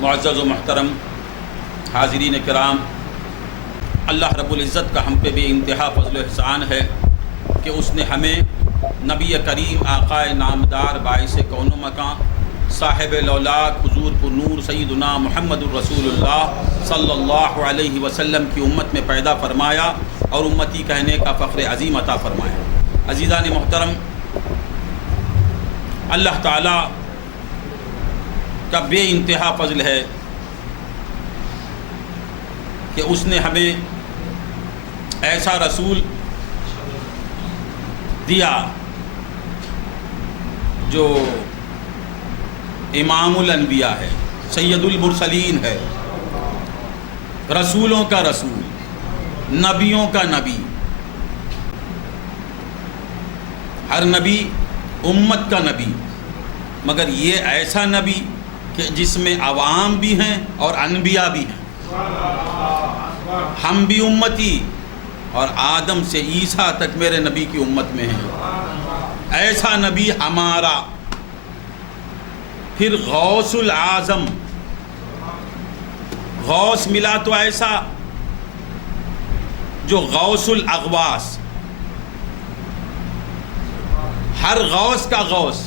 معزز و محترم حاضرین کرام، اللہ رب العزت کا ہم پہ بھی انتہا فضل و احسان ہے کہ اس نے ہمیں نبی کریم آقائے نامدار باعث کون و مکان صاحب لولاک حضور پر نور سیدنا محمد الرسول اللہ صلی اللہ علیہ وسلم کی امت میں پیدا فرمایا اور امتی کہنے کا فخر عظیم عطا فرمایا۔ عزیزان محترم، اللہ تعالیٰ کا بے انتہا فضل ہے کہ اس نے ہمیں ایسا رسول دیا جو امام الانبیاء ہے، سید المرسلین ہے، رسولوں کا رسول، نبیوں کا نبی، ہر نبی امت کا نبی، مگر یہ ایسا نبی کہ جس میں عوام بھی ہیں اور انبیاء بھی ہیں۔ ہم بھی امتی اور آدم سے عیسیٰ تک میرے نبی کی امت میں ہیں۔ ایسا نبی ہمارا، پھر غوث العظم، غوث ملا تو ایسا جو غوث الاغواث، ہر غوث کا غوث،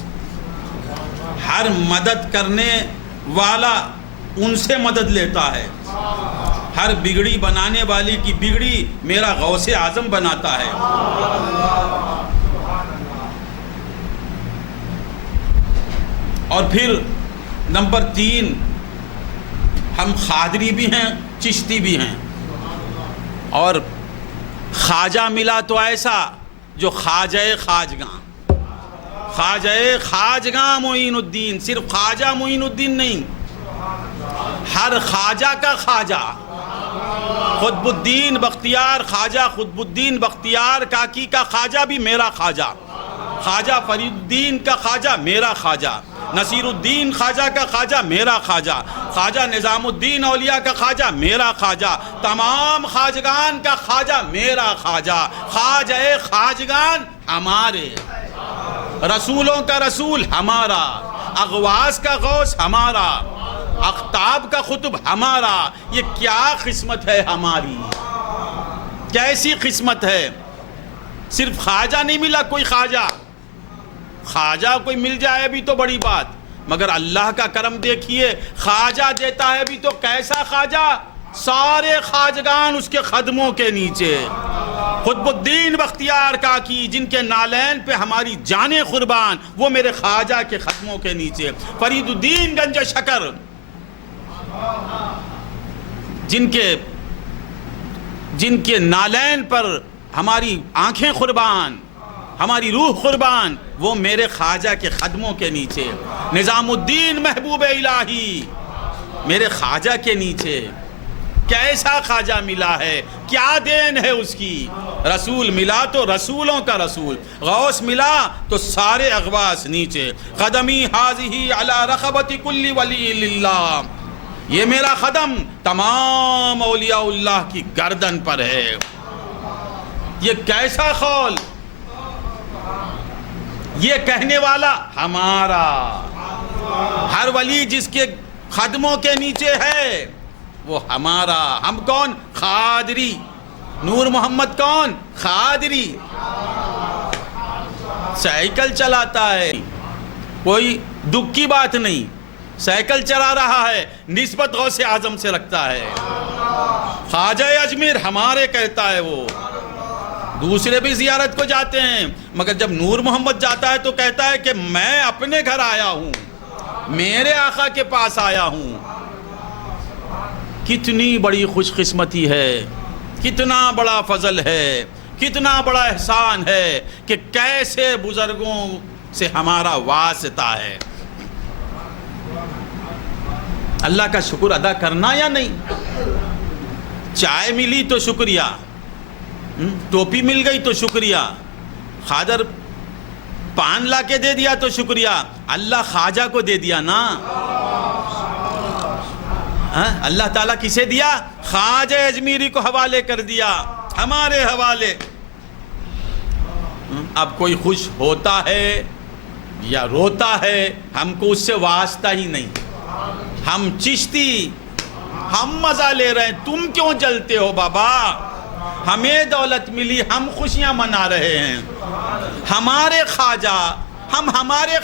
ہر مدد کرنے والا ان سے مدد لیتا ہے، ہر بگڑی بنانے والی کی بگڑی میرا غوث اعظم بناتا ہے۔ اور پھر نمبر 3، ہم خادری بھی ہیں، چشتی بھی ہیں، اور خواجہ ملا تو ایسا جو خواجہ خواجگاں، خواجہ خواجگاں معین الدین، صرف خواجہ معین الدین نہیں، ہر خواجہ کا خواجہ، قطب الدین بختیار خواجہ قطب الدین بختیار کاکی کا خواجہ بھی میرا خواجہ، خواجہ فرید الدین کا خواجہ میرا خواجہ، نصیر الدین خواجہ کا خواجہ میرا خواجہ، خواجہ نظام الدین اولیاء کا خواجہ میرا خواجہ، تمام خواجگان کا خواجہ میرا خواجہ، خواجہ خواجگان ہمارے، رسولوں کا رسول ہمارا، اغواث کا غوث ہمارا، اقطاب کا قطب ہمارا۔ یہ کیا قسمت ہے ہماری، کیسی قسمت ہے۔ صرف خواجہ نہیں ملا، کوئی خواجہ، خواجہ کوئی مل جائے بھی تو بڑی بات، مگر اللہ کا کرم دیکھیے، خواجہ دیتا ہے بھی تو کیسا خواجہ، سارے خواجگان اس کے قدموں کے نیچے۔ قطب الدین بختیار کاکی جن کے نالین پہ ہماری جانیں قربان، وہ میرے خواجہ کے قدموں کے نیچے۔ فرید الدین گنج شکر جن کے نالین پر ہماری آنکھیں قربان، ہماری روح قربان، وہ میرے خواجہ کے قدموں کے نیچے۔ نظام الدین محبوب الہی میرے خواجہ کے نیچے۔ کیسا خواجہ ملا ہے، کیا دین ہے اس کی۔ رسول ملا تو رسولوں کا رسول، غوث ملا تو سارے اغواث نیچے۔ قدمی حاضی علی رقبت کل ولی للہ، یہ میرا قدم تمام اولیاء اللہ کی گردن پر ہے۔ یہ کیسا قول، یہ کہنے والا ہمارا، ہر ولی جس کے قدموں کے نیچے ہے وہ ہمارا۔ ہم کون؟ خادری۔ نور محمد کون؟ خادری۔ سائیکل چلاتا ہے، کوئی دکھ کی بات نہیں، سائیکل چلا رہا ہے، نسبت غوث اعظم سے رکھتا ہے۔ خواجہ اجمیر ہمارے کہتا ہے، وہ دوسرے بھی زیارت کو جاتے ہیں، مگر جب نور محمد جاتا ہے تو کہتا ہے کہ میں اپنے گھر آیا ہوں، میرے آقا کے پاس آیا ہوں۔ کتنی بڑی خوش قسمتی ہے، کتنا بڑا فضل ہے، کتنا بڑا احسان ہے کہ کیسے بزرگوں سے ہمارا واسطہ ہے۔ اللہ کا شکر ادا کرنا یا نہیں؟ چائے ملی تو شکریہ، ٹوپی مل گئی تو شکریہ، خادر پان لا کے دے دیا تو شکریہ، اللہ خواجہ کو دے دیا نا۔ اللہ تعالیٰ کسے دیا؟ خواجہ اجمیری کو حوالے کر دیا، ہمارے حوالے۔ اب کوئی خوش ہوتا ہے یا روتا ہے، ہم کو اس سے واسطہ ہی نہیں۔ ہم چشتی ہم مزہ لے رہے ہیں، تم کیوں جلتے ہو بابا؟ ہمیں دولت ملی، ہم خوشیاں منا رہے ہیں۔ ہمارے خواجہ ہمارے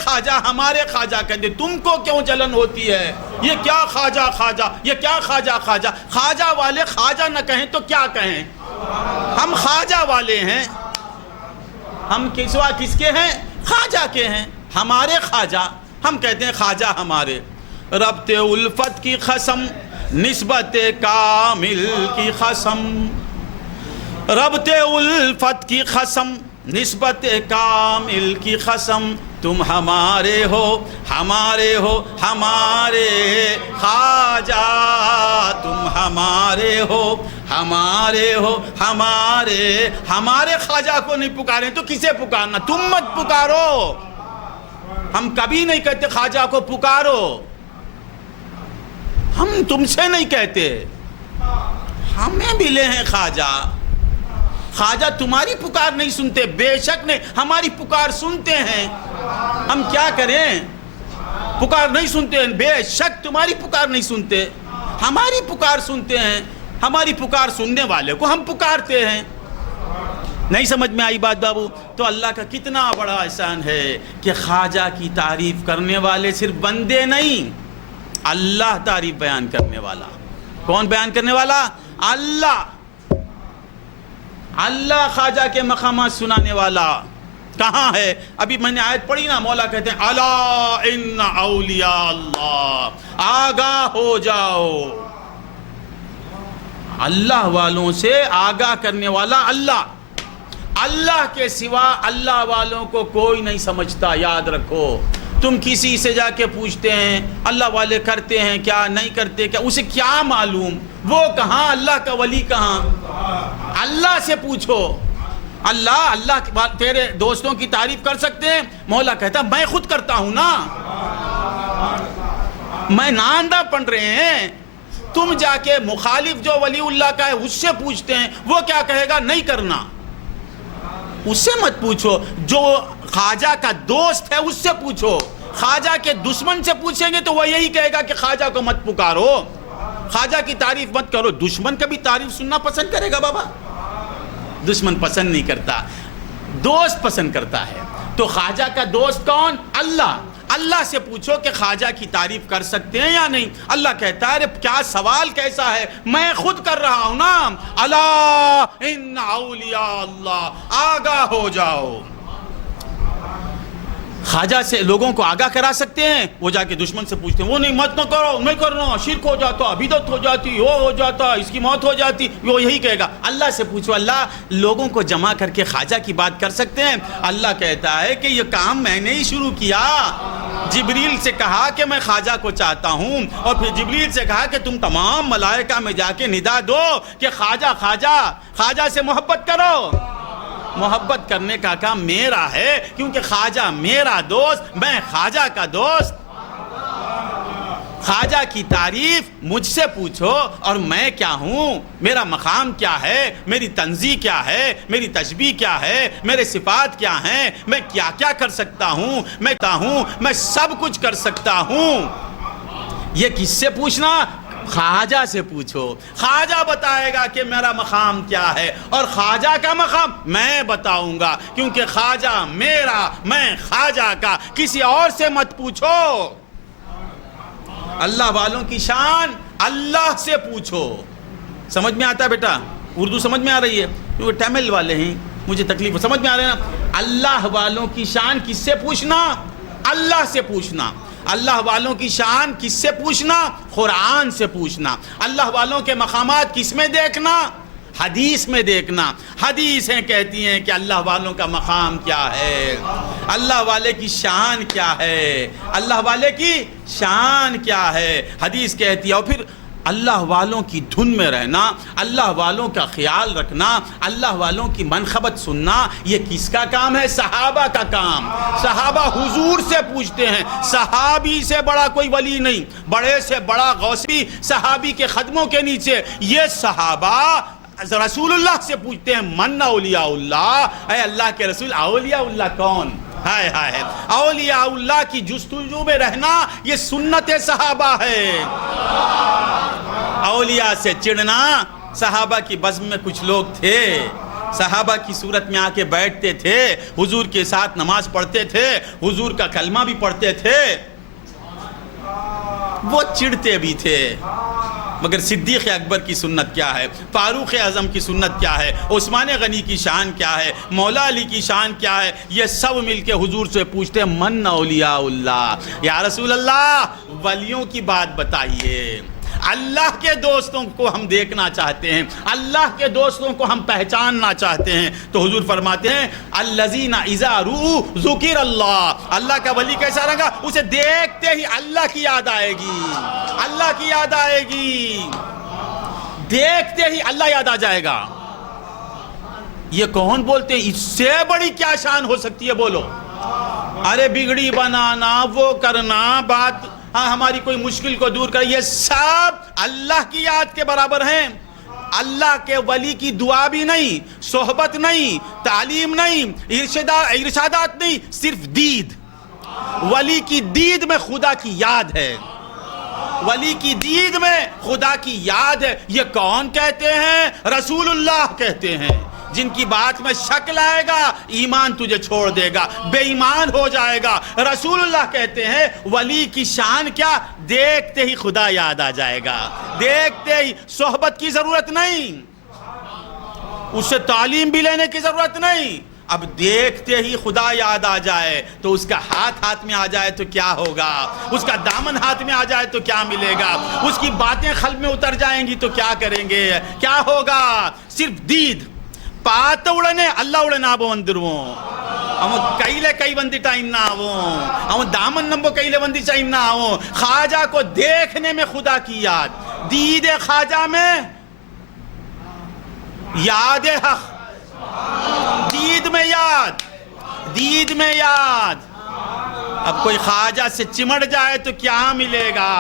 خواجہ کہتے، تم کو کیوں جلن ہوتی ہے؟ یہ کیا خواجہ، یہ کیا خواجہ والے خواجہ نہ کہیں تو کیا کہیں؟ ہم خواجہ والے ہیں، ہم کسوا کس کے ہیں؟ خواجہ کے ہیں۔ ہمارے خواجہ، ہم کہتے ہیں خواجہ ہمارے۔ ربط الفت کی قسم، نسبت کامل کی قسم، ربط الفت کی قسم، نسبت کامل کی قسم، تم ہمارے ہو ہمارے خواجہ، تم ہمارے ہو ہمارے خواجہ کو نہیں پکاریں تو کسے پکارنا؟ تم مت پکارو، ہم کبھی نہیں کہتے خواجہ کو پکارو، ہم تم سے نہیں کہتے، ہمیں ملے ہیں خواجہ تمہاری پکار نہیں سنتے، بے شک نہیں، ہماری پکار سنتے ہیں، ہم کیا کریں؟ پکار نہیں سنتے ہیں، بے شک تمہاری پکار نہیں سنتے، ہماری پکار سنتے ہیں، ہماری پکار سننے والے کو ہم پکارتے ہیں۔ نہیں سمجھ میں آئی بات بابو؟ تو اللہ کا کتنا بڑا احسان ہے کہ خواجہ کی تعریف کرنے والے صرف بندے نہیں، اللہ تعریف بیان کرنے والا۔ کون بیان کرنے والا؟ اللہ خواجہ کے مقامات سنانے والا کہاں ہے؟ ابھی میں نے آیت پڑھی نا، مولا کہتے ہیں الا ان اولیاء اللہ، آگاہ ہو جاؤ، اللہ والوں سے آگاہ کرنے والا اللہ کے سوا اللہ والوں کو کوئی نہیں سمجھتا، یاد رکھو۔ تم کسی سے جا کے پوچھتے ہیں اللہ والے کرتے ہیں کیا، نہیں کرتے کیا، اسے کیا معلوم؟ وہ کہاں، اللہ کا ولی کہاں؟ اللہ سے پوچھو۔ اللہ تیرے دوستوں کی تعریف کر سکتے ہیں؟ مولا کہتا میں خود کرتا ہوں نا، میں ناندہ پڑھ رہے ہیں۔ تم جا کے مخالف جو ولی اللہ کا ہے اس سے پوچھتے ہیں، وہ کیا کہے گا؟ نہیں کرنا، اس سے مت پوچھو۔ جو خواجہ کا دوست ہے اس سے پوچھو۔ خواجہ کے دشمن سے پوچھیں گے تو وہ یہی کہے گا کہ خواجہ کو مت پکارو، خواجہ کی تعریف مت کرو۔ دشمن کبھی تعریف سننا پسند کرے گا بابا؟ دشمن پسند نہیں کرتا، دوست پسند کرتا ہے۔ تو خواجہ کا دوست کون؟ اللہ سے پوچھو کہ خواجہ کی تعریف کر سکتے ہیں یا نہیں۔ اللہ کہتا ہے کیا سوال کیسا ہے، میں خود کر رہا ہوں نا، الا ان اولیاء اللہ، آگاہ ہو جاؤ۔ خواجہ سے لوگوں کو آگاہ کرا سکتے ہیں، وہ جا کے دشمن سے پوچھتے ہیں، وہ نہیں، مت نہ کرو، نہیں کرنا، شرک ہو جاتا، بدعت ہو جاتی، وہ ہو جاتا، اس کی موت ہو جاتی، وہ یہی کہے گا۔ اللہ سے پوچھو، اللہ لوگوں کو جمع کر کے خواجہ کی بات کر سکتے ہیں؟ اللہ کہتا ہے کہ یہ کام میں نے ہی شروع کیا۔ جبریل سے کہا کہ میں خواجہ کو چاہتا ہوں، اور پھر جبریل سے کہا کہ تم تمام ملائکہ میں جا کے ندا دو کہ خواجہ سے محبت کرو۔ محبت کرنے کا کام میرا ہے، کیونکہ خواجہ میرا دوست، میں خواجہ کا دوست۔ خواجہ کی تعریف مجھ سے پوچھو، اور میں کیا ہوں، میرا مقام کیا ہے، میری تنزیہ کیا ہے، میری تشبیہ کیا ہے، میرے صفات کیا ہیں، میں کیا کیا کر سکتا ہوں، میں سب کچھ کر سکتا ہوں۔ یہ کس سے پوچھنا؟ خواجہ سے پوچھو۔ خواجہ بتائے گا کہ میرا مقام کیا ہے، اور خواجہ کا مقام میں بتاؤں گا، کیونکہ خواجہ میرا، میں خواجہ کا، کسی اور سے مت پوچھو۔ اللہ والوں کی شان اللہ سے پوچھو۔ سمجھ میں آتا ہے بیٹا؟ اردو سمجھ میں آ رہی ہے؟ کیونکہ ٹیمل والے ہیں، مجھے تکلیف، سمجھ میں آ رہے ہیں نا؟ اللہ والوں کی شان کس سے پوچھنا؟ اللہ سے پوچھنا۔ اللہ والوں کی شان کس سے پوچھنا؟ قرآن سے پوچھنا۔ اللہ والوں کے مقامات کس میں دیکھنا؟ حدیث میں دیکھنا۔ حدیثیں کہتی ہیں کہ اللہ والوں کا مقام کیا ہے، اللہ والے کی شان کیا ہے، اللہ والے کی شان کیا ہے، حدیث کہتی ہے۔ اور پھر اللہ والوں کی دھن میں رہنا، اللہ والوں کا خیال رکھنا، اللہ والوں کی منقبت سننا، یہ کس کا کام ہے؟ صحابہ کا کام۔ صحابہ حضور سے پوچھتے ہیں، صحابی سے بڑا کوئی ولی نہیں، بڑے سے بڑا غوثی صحابی کے قدموں کے نیچے۔ یہ صحابہ رسول اللہ سے پوچھتے ہیں، من اولیاء اللہ، اے اللہ کے رسول اولیاء اللہ کون؟ ہائے ہائے، اولیاء اللہ کی جستجو میں رہنا یہ سنت صحابہ ہے۔ اولیاء سے چڑھنا، صحابہ کی بزم میں کچھ لوگ تھے، صحابہ کی صورت میں آ کے بیٹھتے تھے، حضور کے ساتھ نماز پڑھتے تھے، حضور کا کلمہ بھی پڑھتے تھے، وہ چڑھتے بھی تھے۔ مگر صدیق اکبر کی سنت کیا ہے، فاروق اعظم کی سنت کیا ہے، عثمان غنی کی شان کیا ہے، مولا علی کی شان کیا ہے، یہ سب مل کے حضور سے پوچھتے ہیں من اولیاء اللہ، یا رسول اللہ ولیوں کی بات بتائیے۔ اللہ کے دوستوں کو ہم دیکھنا چاہتے ہیں، اللہ کے دوستوں کو ہم پہچاننا چاہتے ہیں، تو حضور فرماتے ہیں الذین اذا رؤوا ذکر اللہ، اللہ کا ولی کیسا رہے گا، اسے دیکھتے ہی اللہ کی یاد آئے گی، اللہ کی یاد آئے گی، دیکھتے ہی اللہ یاد آ جائے گا۔ یہ کون بولتے ہیں، اس سے بڑی کیا شان ہو سکتی ہے، بولو۔ ارے بگڑی بنانا، وہ کرنا، بات ہماری کوئی مشکل کو دور کر، یہ سب اللہ کی یاد کے برابر ہیں۔ اللہ کے ولی کی دعا بھی نہیں، صحبت نہیں، تعلیم نہیں، ارشادات نہیں، صرف دید۔ ولی کی دید میں خدا کی یاد ہے، ولی کی دید میں خدا کی یاد ہے۔ یہ کون کہتے ہیں، رسول اللہ کہتے ہیں، جن کی بات میں شک لائے گا ایمان تجھے چھوڑ دے گا، بے ایمان ہو جائے گا۔ رسول اللہ کہتے ہیں ولی کی شان کیا، دیکھتے ہی خدا یاد آ جائے گا، دیکھتے ہی، صحبت کی ضرورت نہیں، اس سے تعلیم بھی لینے کی ضرورت نہیں، اب دیکھتے ہی خدا یاد آ جائے تو اس کا ہاتھ میں آ جائے تو کیا ہوگا، اس کا دامن ہاتھ میں آ جائے تو کیا ملے گا، اس کی باتیں قلب میں اتر جائیں گی تو کیا کریں گے، کیا ہوگا، صرف دید۔ پات اڑنے اللہ اڑنا بندروں ہم کئیلے کئی بندی ٹائم نہ آؤں، ہم دامن نمبو کئیلے بندی ٹائم نہ آؤں۔ خواجہ کو دیکھنے میں خدا کی یاد، دید خواجہ میں یاد حق، دید میں یاد، دید میں یاد۔ اب کوئی خواجہ سے چمٹ جائے تو کیا ملے گا،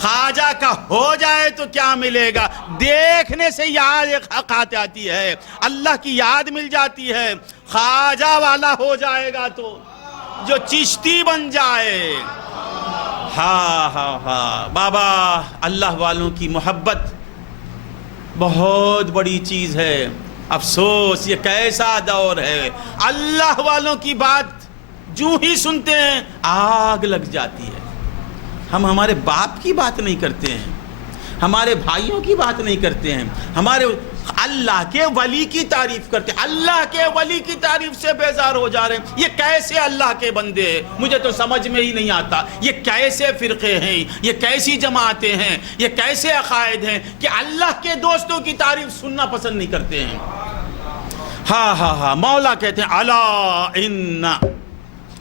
خواجہ کا ہو جائے تو کیا ملے گا، دیکھنے سے یاد حق آتی ہے، اللہ کی یاد مل جاتی ہے۔ خواجہ والا ہو جائے گا تو جو چشتی بن جائے، ہاں ہاں ہاں بابا، اللہ والوں کی محبت بہت بڑی چیز ہے۔ افسوس یہ کیسا دور ہے، اللہ والوں کی بات جو ہی سنتے ہیں آگ لگ جاتی ہے۔ ہم ہمارے باپ کی بات نہیں کرتے ہیں، ہمارے بھائیوں کی بات نہیں کرتے ہیں، ہمارے اللہ کے ولی کی تعریف کرتے ہیں، اللہ کے ولی کی تعریف سے بیزار ہو جا رہے ہیں۔ یہ کیسے اللہ کے بندے ہیں، مجھے تو سمجھ میں ہی نہیں آتا، یہ کیسے فرقے ہیں، یہ کیسی جماعتیں ہیں، یہ کیسے عقائد ہیں کہ اللہ کے دوستوں کی تعریف سننا پسند نہیں کرتے ہیں۔ ہاں ہاں ہاں، مولا کہتے ہیں الا ان،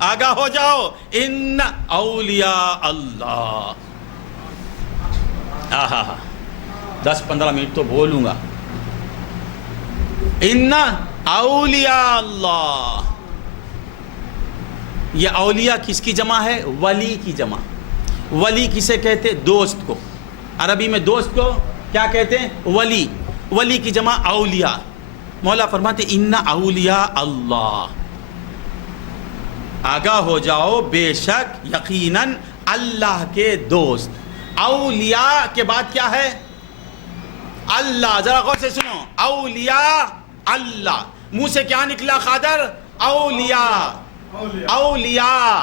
آگاہ ہو جاؤ، ان اولیاء اللہ۔ 10-15 منٹ تو بولوں گا۔ ان اولیاء اللہ، یہ اولیاء کس کی جمع ہے، ولی کی جمع۔ ولی کسے کہتے، دوست کو، عربی میں دوست کو کیا کہتے ہیں، ولی۔ ولی کی جمع اولیاء۔ مولا فرماتے ان اولیاء اللہ، آگاہ ہو جاؤ بے شک یقیناً اللہ کے دوست۔ اولیاء کے بعد کیا ہے، اللہ، ذرا غور سے سنو، اولیاء اللہ، منہ سے کیا نکلا خادر، اولیاء، اولیاء،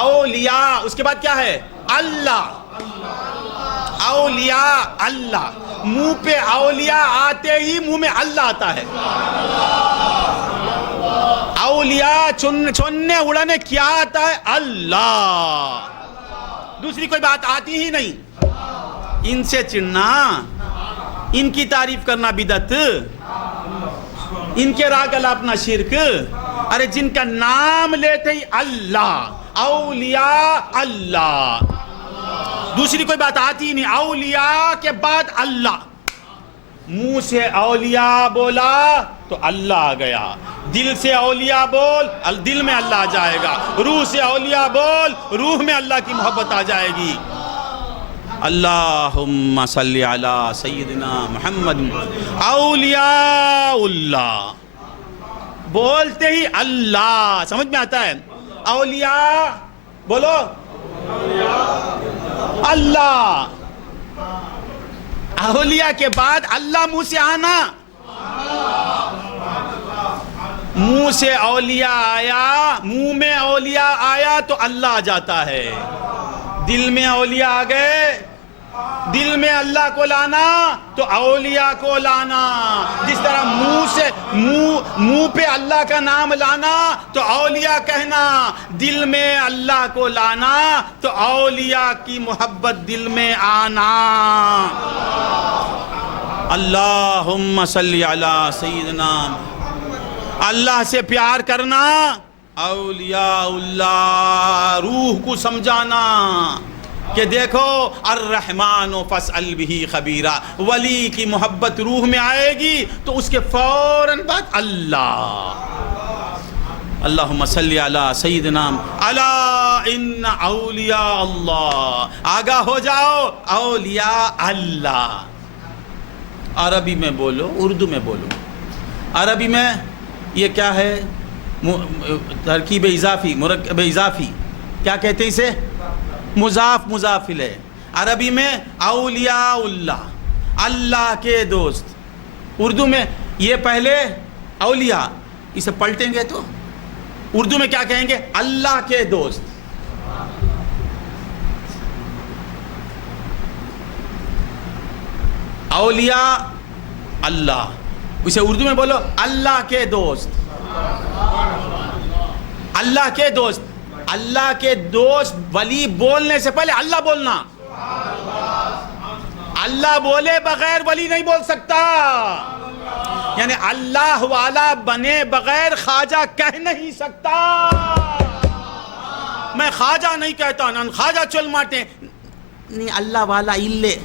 اولیاء، اس کے بعد کیا ہے، اللہ، اولیاء اللہ، منہ پہ اولیاء آتے ہی منہ میں اللہ آتا ہے۔ اولیاء چننے اڑانے کیا آتا ہے، اللہ، دوسری کوئی بات آتی ہی نہیں۔ ان سے چڑھنا، ان کی تعریف کرنا بدعت، ان کے راگ الاپنا شرک۔ ارے جن کا نام لیتے ہی اللہ، اولیاء اللہ، دوسری کوئی بات آتی ہی نہیں، اولیاء کے بعد اللہ۔ منہ سے اولیاء بولا تو اللہ آ گیا، دل سے اولیاء بول دل میں اللہ آ جائے گا، روح سے اولیاء بول روح میں اللہ کی محبت آ جائے گی۔ اللہم صلی علی سیدنا محمد۔ اولیاء اللہ بولتے ہی اللہ سمجھ میں آتا ہے. اولیاء بولو اللہ. اولیاء کے بعد اللہ منہ سے آنا. منہ سے اولیاء آیا, منہ میں اولیاء آیا تو اللہ آ جاتا ہے. دل میں اولیاء آ گئے, دل میں اللہ کو لانا تو اولیاء کو لانا. جس طرح منہ سے منہ پہ اللہ کا نام لانا تو اولیاء کہنا, دل میں اللہ کو لانا تو اولیاء کی محبت دل میں آنا. اللہم صلی علی سیدنا. اللہ سے پیار کرنا, اولیاء اللہ روح کو سمجھانا کہ دیکھو الرحمن فاسأل بہ خبیرا. ولی کی محبت روح میں آئے گی تو اس کے فوراً بعد اللہ. اللہم صلی علی سیدنا الا ان اولیاء اللہ. آگاہ ہو جاؤ, اولیاء اللہ. عربی میں بولو, اردو میں بولو. عربی میں یہ کیا ہے؟ ترکیب اضافی, مرکب اضافی, کیا کہتے ہیں اسے؟ مضاف مضاف الیہ. عربی میں اولیاء اللہ, اللہ کے دوست. اردو میں یہ پہلے اولیاء, اسے پلٹیں گے تو اردو میں کیا کہیں گے؟ اللہ کے دوست. اولیاء اللہ, اسے اردو میں بولو اللہ کے دوست. اللہ کے دوست. اللہ کے دوست ولی بولنے سے پہلے اللہ بولنا. اللہ بولے بغیر ولی نہیں بول سکتا. یعنی اللہ والا بنے بغیر خواجہ کہہ نہیں سکتا. میں خواجہ نہیں کہتا, نان خواجہ چل ماٹے نہیں, اللہ والا illے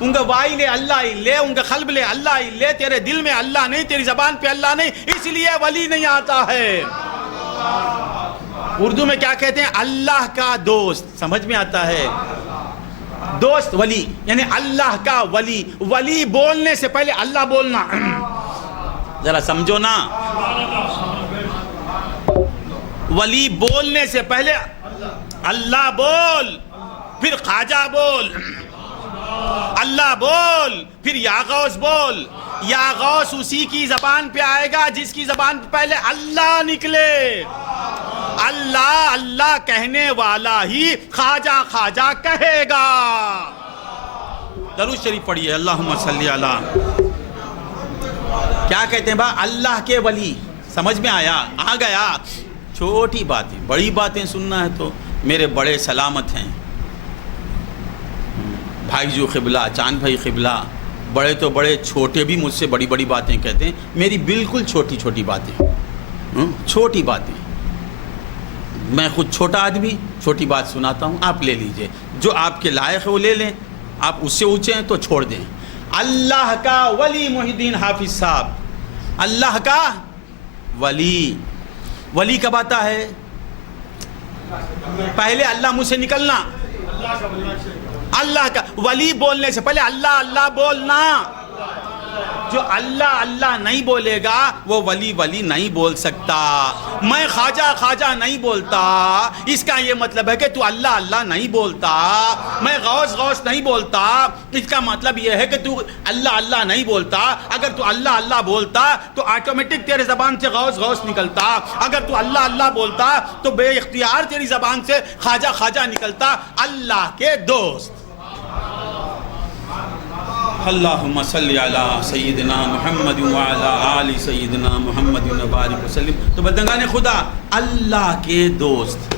انگا وائی لے اللہ لے, انگا قلب لے اللہ لے, تیرے دل میں اللہ نہیں, تیری زبان پہ اللہ نہیں, اس لیے ولی نہیں آتا ہے. اردو میں کیا کہتے ہیں؟ اللہ کا دوست. سمجھ میں آتا ہے؟ دوست ولی یعنی اللہ کا ولی. ولی بولنے سے پہلے اللہ بولنا. ذرا سمجھو نا, ولی بولنے سے پہلے اللہ بول, پھر خواجہ بول. اللہ بول, پھر یا غوث بول. یا غوث اسی کی زبان پہ آئے گا جس کی زبان پہ پہلے اللہ نکلے. اللہ اللہ کہنے والا ہی خواجہ خواجہ کہے گا. درود شریف پڑھیے. اللہم صلی علی. کیا کہتے ہیں اللہ کے ولی. سمجھ میں آیا؟ آ گیا. چھوٹی باتیں, بڑی باتیں سننا ہے تو میرے بڑے سلامت ہیں بھائی جو قبلہ, چاند بھائی قبلہ. بڑے تو بڑے, چھوٹے بھی مجھ سے بڑی بڑی باتیں کہتے ہیں. میری بالکل چھوٹی چھوٹی باتیں, چھوٹی باتیں. میں خود چھوٹا آدمی, چھوٹی بات سناتا ہوں, آپ لے لیجئے. جو آپ کے لائق ہے وہ لے لیں, آپ اس سے اونچے ہیں تو چھوڑ دیں. اللہ کا ولی محی الدین حافظ صاحب. اللہ کا ولی. ولی کب آتا ہے؟ پہلے اللہ منہ سے نکلنا. اللہ کا ولی بولنے سے پہلے اللہ اللہ بولنا. جو اللہ اللہ نہیں بولے گا وہ ولی ولی نہیں بول سکتا. میں خواجہ خواجہ نہیں بولتا, اس کا یہ مطلب ہے کہ تو اللہ اللہ نہیں بولتا. میں غوث غوث نہیں بولتا, اس کا مطلب یہ ہے کہ تو اللہ اللہ نہیں بولتا. اگر تو اللہ اللہ بولتا تو آٹومیٹک تیرے زبان سے غوث غوث نکلتا. اگر تو اللہ اللہ بولتا تو بے اختیار تیری زبان سے خواجہ خواجہ نکلتا. اللہ کے دوست. اللہم صلی علی سیدنا محمد وعلی آل سیدنا محمد وبارک وسلم. تو بندگان خدا, اللہ کے دوست.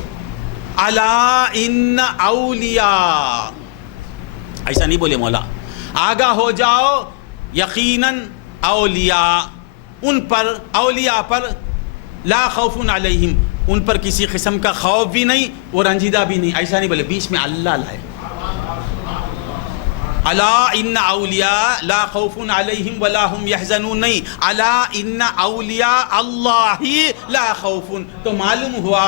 الا ان اولیاء, ایسا نہیں بولے مولا. آگاہ ہو جاؤ, یقیناً اولیاء ان پر, اولیاء پر لا خوف علیہم, ان پر کسی قسم کا خوف بھی نہیں اور رنجیدہ بھی نہیں. ایسا نہیں بولے, بیچ میں اللہ لائے. الا ان اولیاء لا خوف علیہم ولا هم یحزنون نہیں, الا ان اولیاء اللہ لا خوف. تو معلوم ہوا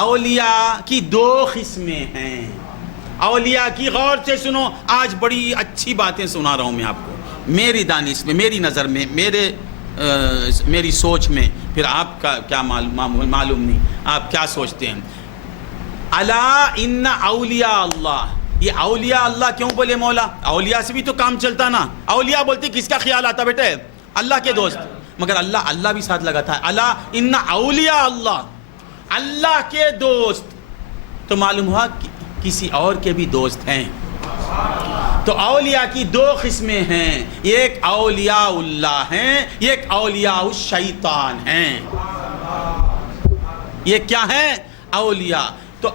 اولیاء کی دو قسمیں ہیں. اولیاء کی غور سے سنو, آج بڑی اچھی باتیں سنا رہا ہوں میں آپ کو, میری دانش میں, میری نظر میں, میرے میری سوچ میں، پھر آپ کا کیا معلوم نہیں آپ کیا سوچتے ہیں. الا ان اولیاء اللہ، یہ اولیاء اللہ کیوں بولے مولا؟ اولیاء سے بھی تو کام چلتا نا. اولیاء بولتے کس کا خیال آتا بیٹے؟ اللہ کے دوست. مگر اللہ بھی ساتھ لگا تھا. الا ان اولیاء اللہ، اللہ کے دوست. تو معلوم ہوا کسی اور کے بھی دوست ہیں. تو اولیاء کی دو قسمیں ہیں، ایک اولیاء اللہ ہیں، ایک اولیاء الشیطان ہیں. یہ کیا ہیں؟ اولیاء. تو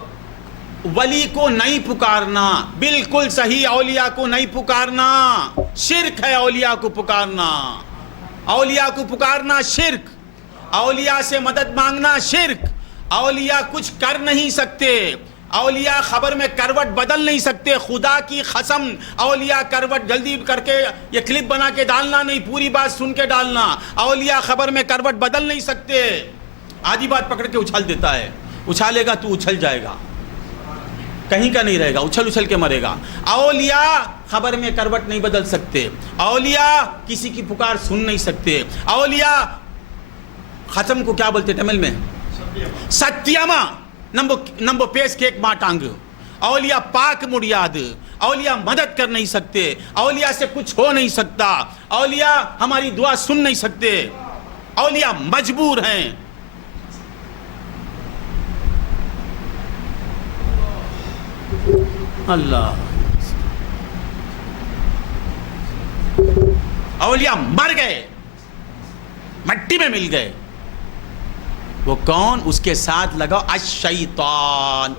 ولی کو نہیں پکارنا، بالکل صحیح، اولیاء کو نہیں پکارنا. شرک ہے اولیاء کو پکارنا. اولیاء کو پکارنا شرک. اولیاء سے مدد مانگنا شرک. اولیاء کچھ کر نہیں سکتے. اولیاء خبر میں کروٹ بدل نہیں سکتے. خدا کی قسم، اولیاء کروٹ جلدی کر کے یہ کلپ بنا کے ڈالنا نہیں، پوری بات سن کے ڈالنا. اولیاء خبر میں کروٹ بدل نہیں سکتے. آدھی بات پکڑ کے اچھال دیتا ہے. اچھالے گا تو اچھل جائے گا، کہیں کا نہیں رہے گا، اچھل کے مرے گا. اولیاء خبر میں کروٹ نہیں بدل سکتے. اولیاء کسی کی پکار سن نہیں سکتے. اولیاء ختم کو کیا بولتے تمل میں؟ ستیما نمبو پیس کے ایک ماٹانگ. اولیاء پاک مڑیاد. اولیاء مدد کر نہیں سکتے. اولیاء سے کچھ ہو نہیں سکتا. اولیاء ہماری دعا سن نہیں سکتے. اولیاء مجبور ہیں. اللہ، اولیاء مر گئے، مٹی میں مل گئے. وہ کون؟ اس کے ساتھ لگاؤ الشیطان.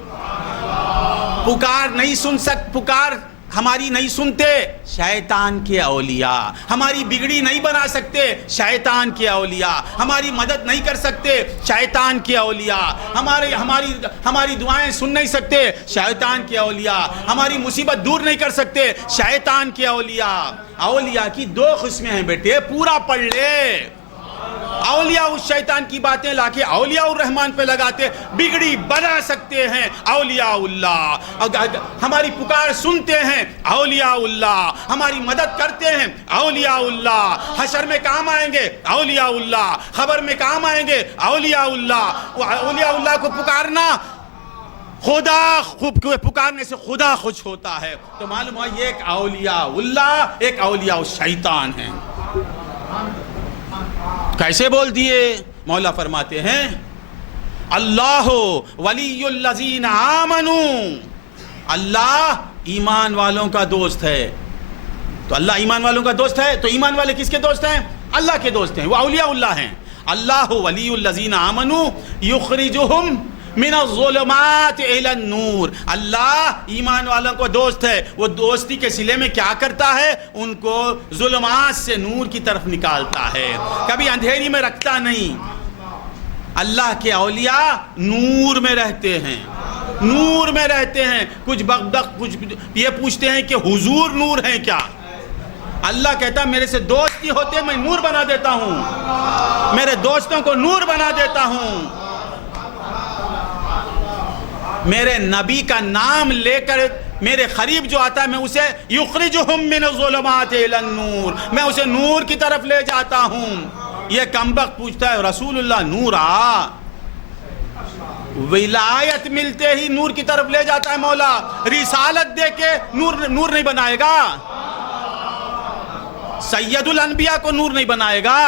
پکار نہیں سن پکار ہماری نہیں سنتے، شیطان کے اولیاء. ہماری بگڑی نہیں بنا سکتے، شیطان کے اولیاء. ہماری مدد نہیں کر سکتے، شیطان کے اولیاء. ہماری دعائیں سن نہیں سکتے، شیطان کے اولیاء. ہماری مصیبت دور نہیں کر سکتے، شیطان کے اولیاء. اولیاء کی دو قسمیں ہیں بیٹے، پورا پڑھ لے. اولیاء الشیطان کی باتیں لا کے اولیاء الرحمن پہ لگاتے، بگڑی بنا سکتے ہیں اولیاء اللہ. ہماری پکار سنتے ہیں اولیاء اللہ. ہماری مدد کرتے ہیں اولیاء اللہ. حشر میں کام آئیں گے اولیاء اللہ. خبر میں کام آئیں گے اولیاء اللہ. اولیاء اللہ کو پکارنا، خدا پکارنے سے خدا خوش ہوتا ہے. تو معلوم ہوا یہ ایک اولیاء اللہ، ایک اولیاء الشیطان ہیں. کیسے بول دیے؟ مولا فرماتے ہیں اللہ ولی الذین آمنوا، اللہ ایمان والوں کا دوست ہے. تو اللہ ایمان والوں کا دوست ہے، تو ایمان والے کس کے دوست ہیں؟ اللہ کے دوست ہیں، وہ اولیاء اللہ ہیں. اللہ ولی الذین آمنوا یخرجہم من الظلمات الی النور. اللہ ایمان والوں کو دوست ہے، وہ دوستی کے صلے میں کیا کرتا ہے؟ ان کو ظلمات سے نور کی طرف نکالتا ہے، کبھی اندھیری میں رکھتا نہیں. اللہ کے اولیاء نور میں رہتے ہیں، نور میں رہتے ہیں. کچھ کچھ یہ پوچھتے ہیں کہ حضور نور ہیں کیا؟ اللہ کہتا میرے سے دوستی ہوتے میں نور بنا دیتا ہوں، میرے دوستوں کو نور بنا دیتا ہوں. میرے نبی کا نام لے کر میرے قریب جو آتا ہے میں اسے یخرجہم من الظلمات الی النور، میں اسے نور کی طرف لے جاتا ہوں. یہ کمبخت پوچھتا ہے رسول اللہ نور آ، ولایت ملتے ہی نور کی طرف لے جاتا ہے مولا. رسالت دے کے نور نہیں بنائے گا، سید الانبیاء کو نور نہیں بنائے گا،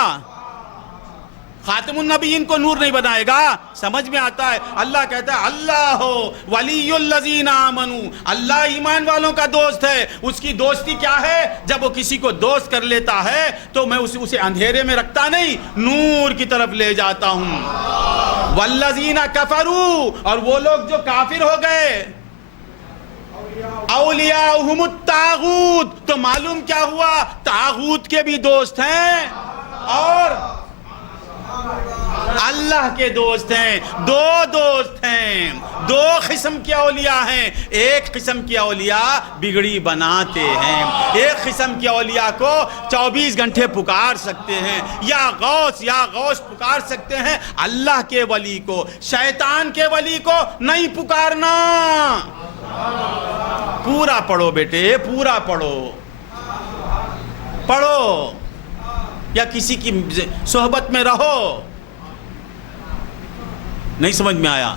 خاتم النبیین کو نور نہیں بنائے گا. سمجھ میں آتا ہے؟ اللہ کہتا ہے اللہ ولی الذین آمنوا، اللہ ایمان والوں کا دوست ہے. اس کی دوستی کیا ہے؟ جب وہ کسی کو دوست کر لیتا ہے تو میں اسے اندھیرے میں رکھتا نہیں، نور کی طرف لے جاتا ہوں. والذین کفروا، اور وہ لوگ جو کافر ہو گئے، اولیاءہم الطاغوت. تو معلوم کیا ہوا؟ طاغوت کے بھی دوست ہیں اور اللہ کے دوست ہیں. دو دوست ہیں، دو قسم کے اولیاء ہیں. ایک قسم کے اولیاء بگڑی بناتے ہیں، ایک قسم کے اولیاء کو 24 گھنٹے پکار سکتے ہیں، یا غوث پکار سکتے ہیں. اللہ کے ولی کو، شیطان کے ولی کو نہیں پکارنا. پورا پڑھو بیٹے، پورا پڑھو. یا کسی کی صحبت میں رہو. نہیں سمجھ میں آیا؟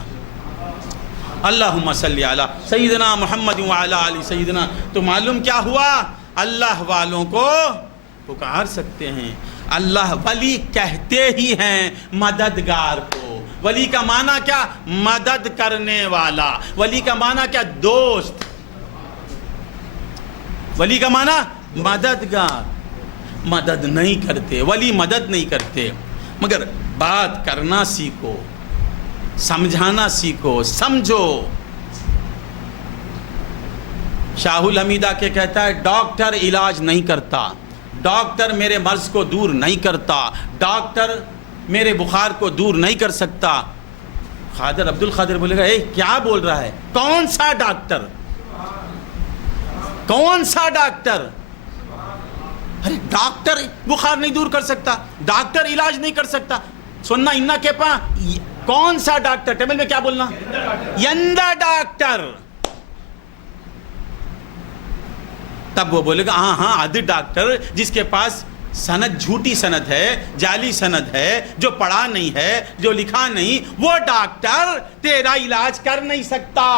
اللہم صلی علی سیدنا محمد وعلی آل سیدنا. تو معلوم کیا ہوا؟ اللہ والوں کو پکار سکتے ہیں. اللہ ولی کہتے ہی ہیں مددگار کو. ولی کا معنی کیا؟ مدد کرنے والا. ولی کا معنی کیا؟ دوست. ولی کا معنی مددگار. مدد نہیں کرتے ولی، مدد نہیں کرتے، مگر بات کرنا سیکھو، سمجھانا سیکھو، سمجھو. شاہ الحمید کے کہتا ہے ڈاکٹر علاج نہیں کرتا، ڈاکٹر میرے مرض کو دور نہیں کرتا، ڈاکٹر میرے بخار کو دور نہیں کر سکتا. خادر عبد القادر بولے گا اے کیا بول رہا ہے؟ کون سا ڈاکٹر؟ کون سا ڈاکٹر؟ ارے ڈاکٹر بخار نہیں دور کر سکتا، ڈاکٹر علاج نہیں کر سکتا. سننا اننا کے پا کون سا ڈاکٹر؟ ٹیبل میں کیا بولنا؟ یندا ڈاکٹر. تب وہ بولے گا ہاں ہاں اد ڈاکٹر جس کے پاس سند جھوٹی سند ہے، جعلی سند ہے، جو پڑھا نہیں ہے، جو لکھا نہیں، وہ ڈاکٹر تیرا علاج کر نہیں سکتا.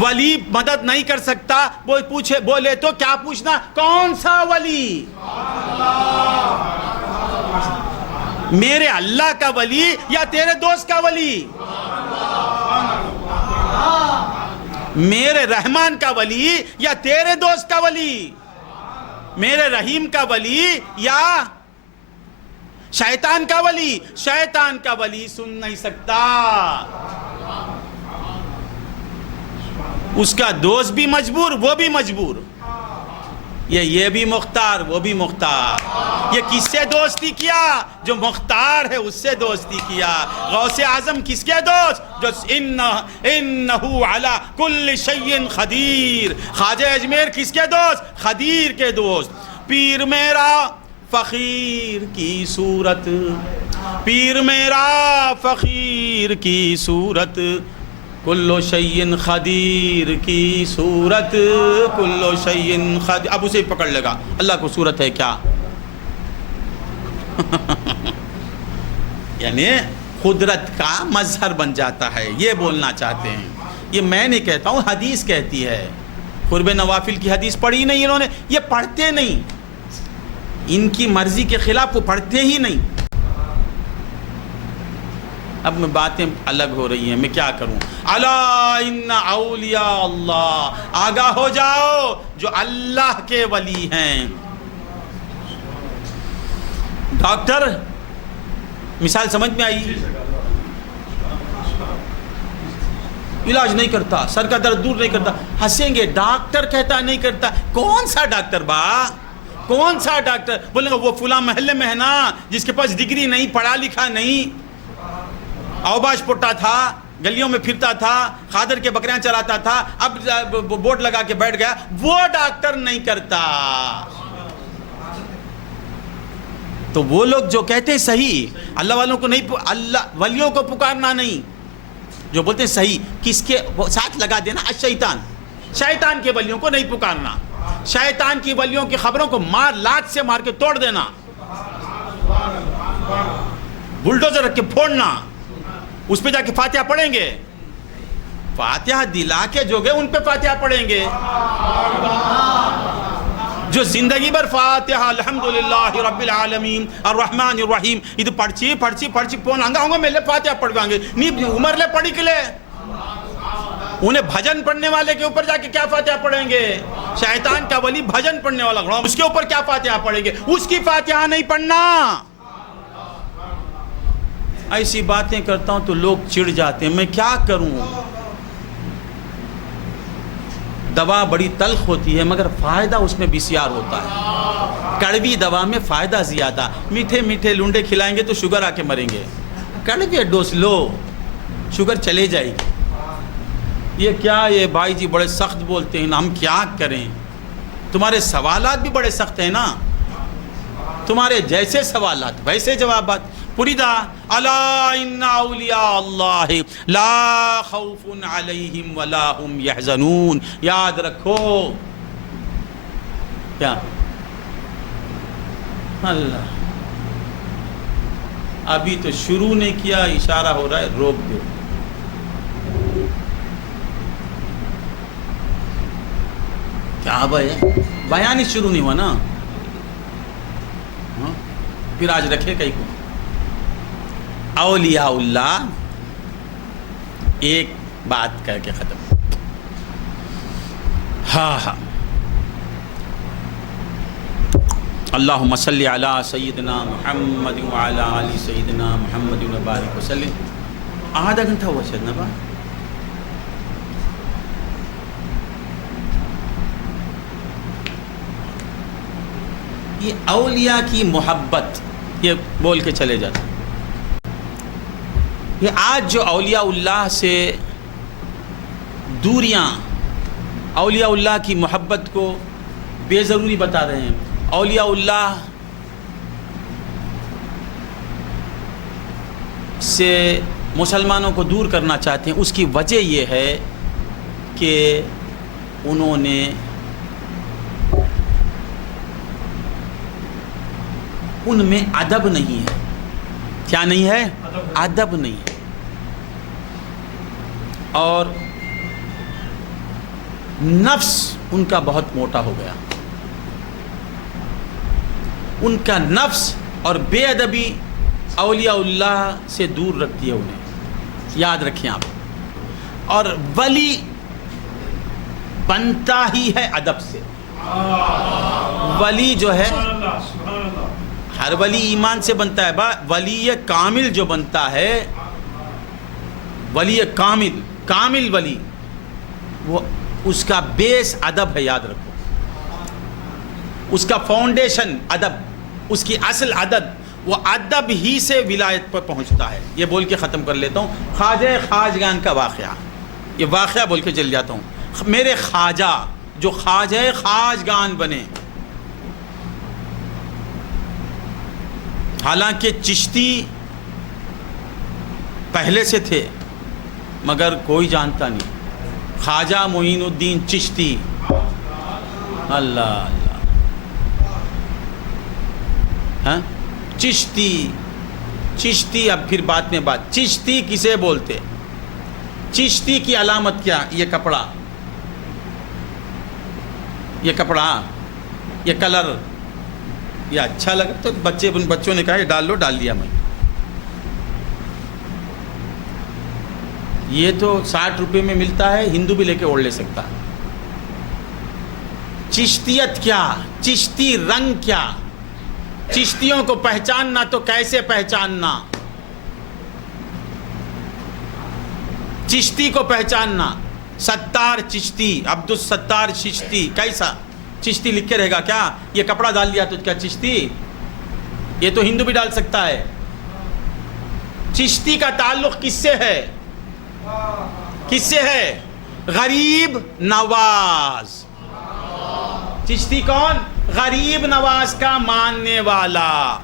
ولی مدد نہیں کر سکتا. وہ پوچھے بولے تو کیا پوچھنا؟ کون سا ولی؟ میرے اللہ کا ولی یا تیرے دوست کا ولی؟ میرے رحمان کا ولی یا تیرے دوست کا ولی؟ میرے رحیم کا ولی یا شیطان کا ولی؟ شیطان کا ولی سن نہیں سکتا. اس کا دوست بھی مجبور، وہ بھی مجبور. یہ بھی مختار، وہ بھی مختار. یہ کس سے دوستی کیا؟ جو مختار ہے اس سے دوستی کیا. غوث اعظم کس کے دوست؟ جو انہو علی کل شیء قدیر. خواجہ اجمیر کس کے دوست؟ قدیر کے دوست. پیر میرا فقیر کی صورت، پیر میرا فقیر کی صورت، کلو شیء قدیر کی صورت، کلو شیء قدیر. اب اسے پکڑ لے گا اللہ کو صورت ہے کیا؟ یعنی قدرت کا مظہر بن جاتا ہے، یہ بولنا چاہتے ہیں. یہ میں نہیں کہتا ہوں، حدیث کہتی ہے. قرب نوافل کی حدیث پڑھی نہیں انہوں نے، یہ پڑھتے نہیں، ان کی مرضی کے خلاف وہ پڑھتے ہی نہیں. اب میں باتیں الگ ہو رہی ہیں، میں کیا کروں؟ الا ان اولیاء اللہ، آگاہ ہو جاؤ جو اللہ کے ولی ہیں. ڈاکٹر مثال سمجھ میں آئی؟ علاج نہیں کرتا، سر کا درد دور نہیں کرتا. ہنسیں گے، ڈاکٹر کہتا نہیں کرتا. کون سا ڈاکٹر با؟ کون سا ڈاکٹر؟ بولیں گے وہ فلاں محلے میں ہے نا جس کے پاس ڈگری نہیں، پڑھا لکھا نہیں، اوباش پٹا تھا، گلیوں میں پھرتا تھا، خادر کے بکریاں چراتا تھا، اب بورڈ لگا کے بیٹھ گیا. وہ ڈاکٹر نہیں کرتا. تو وہ لوگ جو کہتے ہیں صحیح، اللہ والوں کو نہیں، اللہ ولیوں کو پکارنا نہیں. جو بولتے ہیں صحیح، کس کے ساتھ لگا دینا؟ الشیطان. شیطان کے ولیوں کو نہیں پکارنا. شیطان کی ولیوں کی خبروں کو لات سے مار کے توڑ دینا، بلڈوزر رکھ کے پھوڑنا. اس پہ جا کے فاتحہ پڑھیں گے. فاتحہ دلا کے جو گئے ان پہ فاتحہ پڑھیں گے. جو زندگی بھر فاتحہ الحمدللہ رب العالمین الرحمن الرحیم ಇದು ಪಡಿಸಿ ಪೋನ್ ಹಂಗ ಮೇಲೆ فاتحہ پڑھوانگے نہیں عمر لے پڑھی کے لے. انہیں بھجن پڑھنے والے کے اوپر جا کے کیا فاتحہ پڑھیں گے؟ شیطان کا ولی بھجن پڑھنے والا، اس کے اوپر کیا فاتحہ پڑھیں گے؟ اس کی فاتحہ نہیں پڑھنا. ایسی باتیں کرتا ہوں تو لوگ چڑ جاتے ہیں. میں کیا کروں؟ دوا بڑی تلخ ہوتی ہے مگر فائدہ اس میں بسیار ہوتا ہے. کڑوی دوا میں فائدہ زیادہ. میٹھے میٹھے لونڈے کھلائیں گے تو شوگر آ کے مریں گے. کڑوی ڈوز لو، شوگر چلے جائے گی. یہ کیا یہ بھائی جی بڑے سخت بولتے ہیں، ہم کیا کریں؟ تمہارے سوالات بھی بڑے سخت ہیں نا، تمہارے جیسے سوالات ویسے جوابات. پریدا الا ان اولیاء اللہ لا خوف علیہم ولا هم یحزنون. یاد رکھو کیا اللہ، ابھی تو شروع نے کیا، اشارہ ہو رہا ہے روک دو. کیا بیان ہی شروع نہیں ہوا نا. پھر آج رکھے کئی کو. اولیاء اللہ ایک بات کر کے ختم. ہاں اللہم صلی علی سیدنا محمد وعلی آل سیدنا محمد وبارک وسلم. آدھا گھنٹہ ہوا شاید نا. یہ اولیاء کی محبت، یہ بول کے چلے جاتے. یہ آج جو اولیاء اللہ سے دوریاں، اولیاء اللہ کی محبت کو بے ضروری بتا رہے ہیں، اولیاء اللہ سے مسلمانوں کو دور کرنا چاہتے ہیں. اس کی وجہ یہ ہے کہ انہوں نے ان میں ادب نہیں ہے. کیا نہیں ہے؟ ادب نہیں ہے. اور نفس ان کا بہت موٹا ہو گیا. ان کا نفس اور بے ادبی اولیاء اللہ سے دور رکھتی ہے انہیں. یاد رکھیں آپ. اور ولی بنتا ہی ہے ادب سے. ولی جو ہے، ہر ولی ایمان سے بنتا ہے. ولی کامل جو بنتا ہے، ولی کامل ولی، وہ اس کا بیس ادب ہے. یاد رکھو، اس کا فاؤنڈیشن ادب، اس کی اصل ادب، وہ ادب ہی سے ولایت پر پہنچتا ہے. یہ بول کے ختم کر لیتا ہوں. خواجہ خواجگان کا واقعہ، یہ واقعہ بول کے چل جاتا ہوں. میرے خواجہ جو خواجہ خواجگان بنے، حالانکہ چشتی پہلے سے تھے مگر کوئی جانتا نہیں. خواجہ معین الدین چشتی، اللہ اللہ، ہاں چشتی. اب پھر بات میں بات، چشتی کسے بولتے؟ چشتی کی علامت کیا؟ یہ کپڑا، یہ کلر، یہ اچھا لگا تو بچوں نے کہا یہ ڈال لو، ڈال لیا میں. یہ تو 60 روپے میں ملتا ہے، ہندو بھی لے کے اوڑھ لے سکتا. چشتیت کیا؟ چشتی رنگ کیا؟ چشتیوں کو پہچاننا تو کیسے پہچاننا؟ چشتی کو پہچاننا، ستار چشتی، عبدالستار چشتی. کیسا چشتی لکھ کے رہے گا کیا؟ یہ کپڑا ڈال لیا تو کیا چشتی؟ یہ تو ہندو بھی ڈال سکتا ہے. چشتی کا تعلق کس سے ہے؟ کس سے ہے؟ غریب نواز. چشتی کون؟ غریب نواز کا ماننے والا.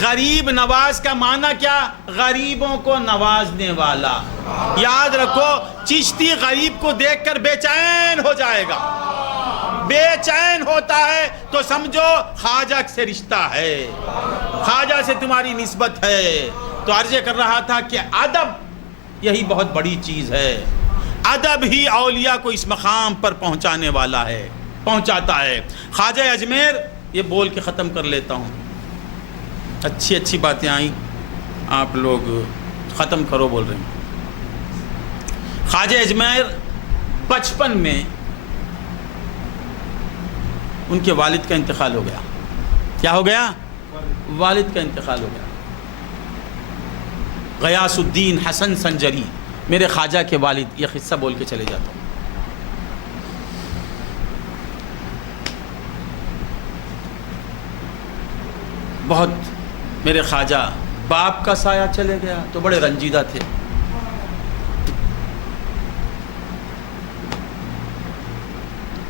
غریب نواز کا معنی کیا؟ غریبوں کو نوازنے والا. یاد رکھو، چشتی غریب کو دیکھ کر بے چین ہو جائے گا. بے چین ہوتا ہے تو سمجھو خواجہ سے رشتہ ہے، خواجہ سے تمہاری نسبت ہے. تو عرض کر رہا تھا کہ ادب یہی بہت بڑی چیز ہے. ادب ہی اولیاء کو اس مقام پر پہنچانے والا ہے، پہنچاتا ہے. خواجہ اجمیر، یہ بول کے ختم کر لیتا ہوں. اچھی اچھی باتیں آئیں، آپ لوگ ختم کرو بول رہے ہیں. خواجہ اجمیر بچپن میں ان کے والد کا انتقال ہو گیا. کیا ہو گیا؟ والد کا انتقال ہو گیا. غیاث الدین حسن سنجری، میرے خواجہ کے والد. یہ قصہ بول کے چلے جاتا ہوں. بہت میرے خواجہ، باپ کا سایہ چلے گیا تو بڑے رنجیدہ تھے.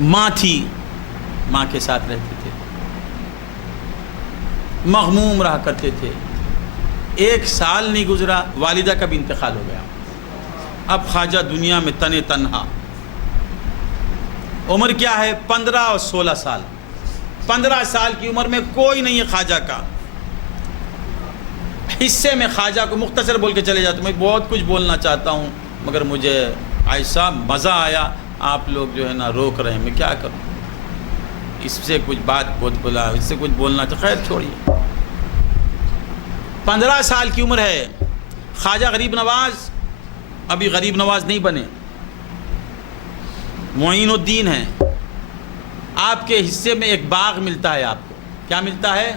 ماں تھی، ماں کے ساتھ رہتے تھے، مغموم رہا کرتے تھے. 1 سال نہیں گزرا، والدہ کا بھی انتقال ہو گیا. اب خواجہ دنیا میں تنہا. عمر کیا ہے؟ 15 اور 16 سال. 15 سال کی عمر میں کوئی نہیں ہے خواجہ کا حصے میں خواجہ کو مختصر بول کے چلے جاتا ہوں. میں بہت کچھ بولنا چاہتا ہوں مگر مجھے ایسا مزہ آیا, آپ لوگ جو ہے نا روک رہے ہیں, میں کیا کروں. اس سے کچھ بات بہت بولا, اس سے کچھ بولنا تو خیر چھوڑیے. 15 سال کی عمر ہے. خواجہ غریب نواز ابھی غریب نواز نہیں بنے, معین الدین ہیں. آپ کے حصے میں ایک باغ ملتا ہے. آپ کو کیا ملتا ہے؟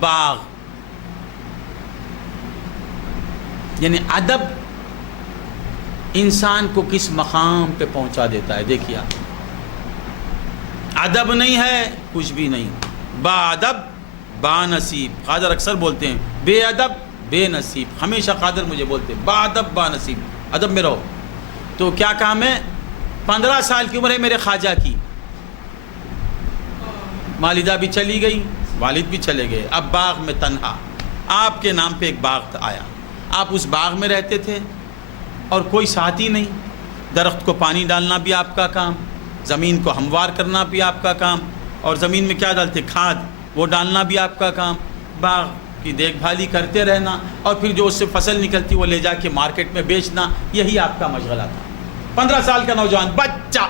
باغ. یعنی ادب انسان کو کس مقام پہ پہنچا دیتا ہے. دیکھیے آپ, ادب نہیں ہے کچھ بھی نہیں. با ادب با نصیب. قادر اکثر بولتے ہیں بے ادب بے نصیب. ہمیشہ قادر مجھے بولتے ہیں با ادب با نصیب, ادب میں رہو. تو کیا کام ہے؟ 15 سال کی عمر ہے میرے خواجہ کی. والدہ بھی چلی گئی, والد بھی چلے گئے. اب باغ میں تنہا. آپ کے نام پہ ایک باغ آیا. آپ اس باغ میں رہتے تھے اور کوئی ساتھی نہیں. درخت کو پانی ڈالنا بھی آپ کا کام, زمین کو ہموار کرنا بھی آپ کا کام, اور زمین میں کیا ڈالتے؟ کھاد, وہ ڈالنا بھی آپ کا کام. باغ کی دیکھ بھالی کرتے رہنا, اور پھر جو اس سے فصل نکلتی وہ لے جا کے مارکیٹ میں بیچنا, یہی آپ کا مشغلہ تھا. 15 سال کا نوجوان بچہ.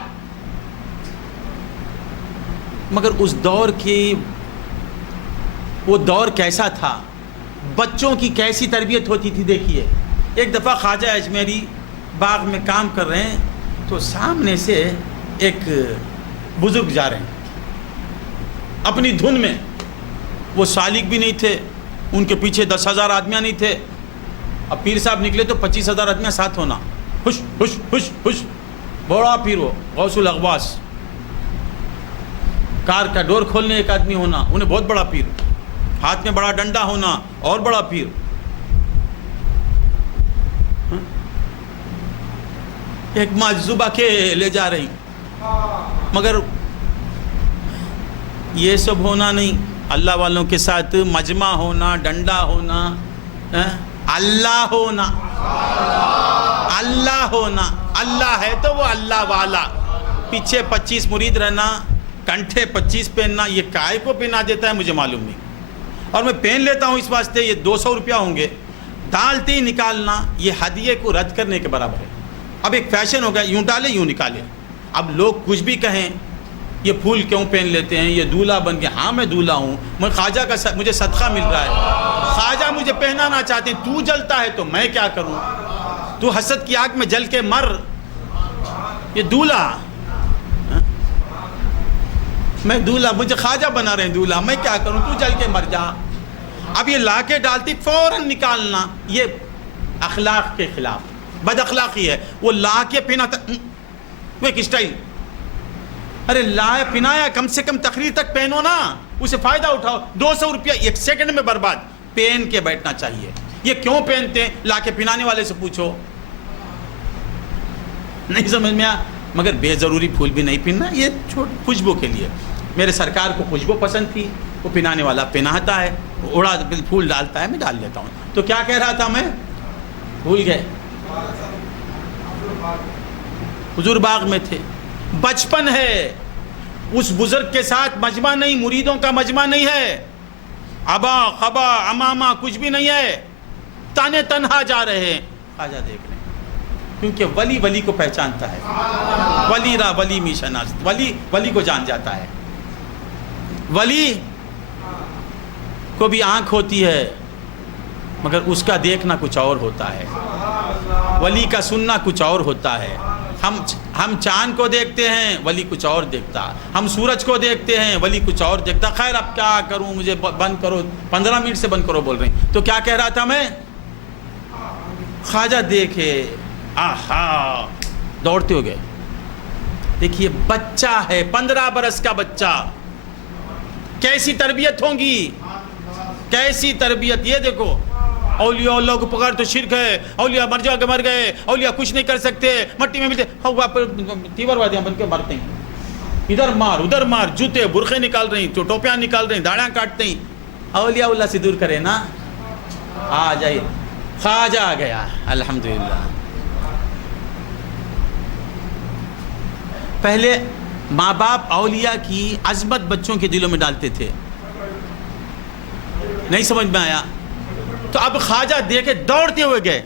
مگر اس دور کی وہ دور کیسا تھا, بچوں کی کیسی تربیت ہوتی تھی. دیکھیے ایک دفعہ خواجہ اجمیری باغ میں کام کر رہے ہیں تو سامنے سے ایک بزرگ جا رہے ہیں اپنی دھن میں. وہ سالک بھی نہیں تھے, ان کے پیچھے 10,000 آدمیاں نہیں تھے. اب پیر صاحب نکلے تو 25,000 آدمیاں ساتھ ہونا. خوش خوش خوش خوش. بڑا پیر وہ غوث الاغواس. کار کا ڈور کھولنے ایک آدمی ہونا, انہیں بہت بڑا پیر. ہاتھ میں بڑا ڈنڈا ہونا, اور بڑا پیر. ایک مجذوبہ کے لے جا رہی. مگر یہ سب ہونا نہیں. اللہ والوں کے ساتھ مجمع ہونا, ڈنڈا ہونا, اللہ ہونا. اللہ ہونا. اللہ ہے تو وہ اللہ والا. پیچھے 25 مرید رہنا, کنٹھے 25 پہننا, یہ کائے کو پہنا دیتا ہے مجھے معلوم نہیں. اور میں پہن لیتا ہوں اس واسطے, یہ 200 روپیہ ہوں گے. ڈالتے ہی نکالنا یہ ہدیے کو رد کرنے کے برابر ہے. اب ایک فیشن ہو گیا, یوں ڈالے یوں نکالے. اب لوگ کچھ بھی کہیں, یہ پھول کیوں پہن لیتے ہیں, یہ دولہا بن گیا. ہاں میں دولہا ہوں, میں خواجہ کا مجھے صدقہ مل رہا ہے. خواجہ مجھے پہنانا چاہتے ہیں, تو جلتا ہے تو میں کیا کروں. تو حسد کی آگ میں جل کے مر. یہ دولہا, میں دولہا, مجھے خواجہ بنا رہے ہیں دولہا, میں کیا کروں, تو جل کے مر جا. اب یہ لا کے ڈالتی فوراً نکالنا, یہ اخلاق کے خلاف بد اخلاقی ہے. وہ لا کے پہناتا, وہ ایک اسٹائل. ارے لایا پہنایا, کم سے کم تقریر تک پہنو نا, اسے فائدہ اٹھاؤ. 200 روپیہ 1 سیکنڈ میں برباد. پہن کے بیٹھنا چاہیے. یہ کیوں پہنتے ہیں, لا کے پہنانے والے سے پوچھو. نہیں سمجھ میں آ. مگر بے ضروری پھول بھی نہیں پہننا, یہ خوشبو کے لیے. میرے سرکار کو خوشبو پسند تھی, وہ پہنانے والا پہناتا ہے, اڑا پھول ڈالتا ہے, میں ڈال لیتا ہوں. تو کیا کہہ رہا تھا میں, بھول گئے. حضور باغ میں تھے, بچپن ہے. اس بزرگ کے ساتھ مجمع نہیں, مریدوں کا مجمع نہیں ہے. ابا خبا اماما کچھ بھی نہیں ہے. تانے تنہا جا رہے ہیں. خواجہ دیکھ رہے ہیں, کیونکہ ولی ولی کو پہچانتا ہے. ولی را ولی می شناس, ولی ولی کو جان جاتا ہے. ولی کو بھی آنکھ ہوتی ہے, مگر اس کا دیکھنا کچھ اور ہوتا ہے. ولی کا سننا کچھ اور ہوتا ہے. ہم چاند کو دیکھتے ہیں, ولی کچھ اور دیکھتا. ہم سورج کو دیکھتے ہیں, ولی کچھ اور دیکھتا. خیر اب کیا کروں, مجھے بند کرو, 15 منٹ سے بند کرو بول رہے ہیں. تو کیا کہہ رہا تھا میں, خواجہ دیکھے, آہا, دوڑتے ہو گئے. دیکھیے بچہ ہے, 15 برس کا بچہ, کیسی تربیت ہوگی, کیسی تربیت. یہ دیکھو, اولیاء اللہ کو پکار تو شرک ہے, اولیاء مر جا کے مر گئے, اولیاء کچھ نہیں کر سکتے, مٹی میں ملتے, تیور وادیاں بن کے مرتے ہیں. ادھر مار ادھر مار, جوتے برقعے نکال رہی, ٹوپیاں نکال رہی, داڑیاں کاٹتے ہیں. اولیاء اللہ سے دور کرے نا. آ جائیے, خواجہ آ گیا الحمدللہ. پہلے ماں باپ اولیاء کی عظمت بچوں کے دلوں میں ڈالتے تھے. نہیں سمجھ میں آیا؟ تو اب خواجہ دیکھے دوڑتے ہوئے گئے.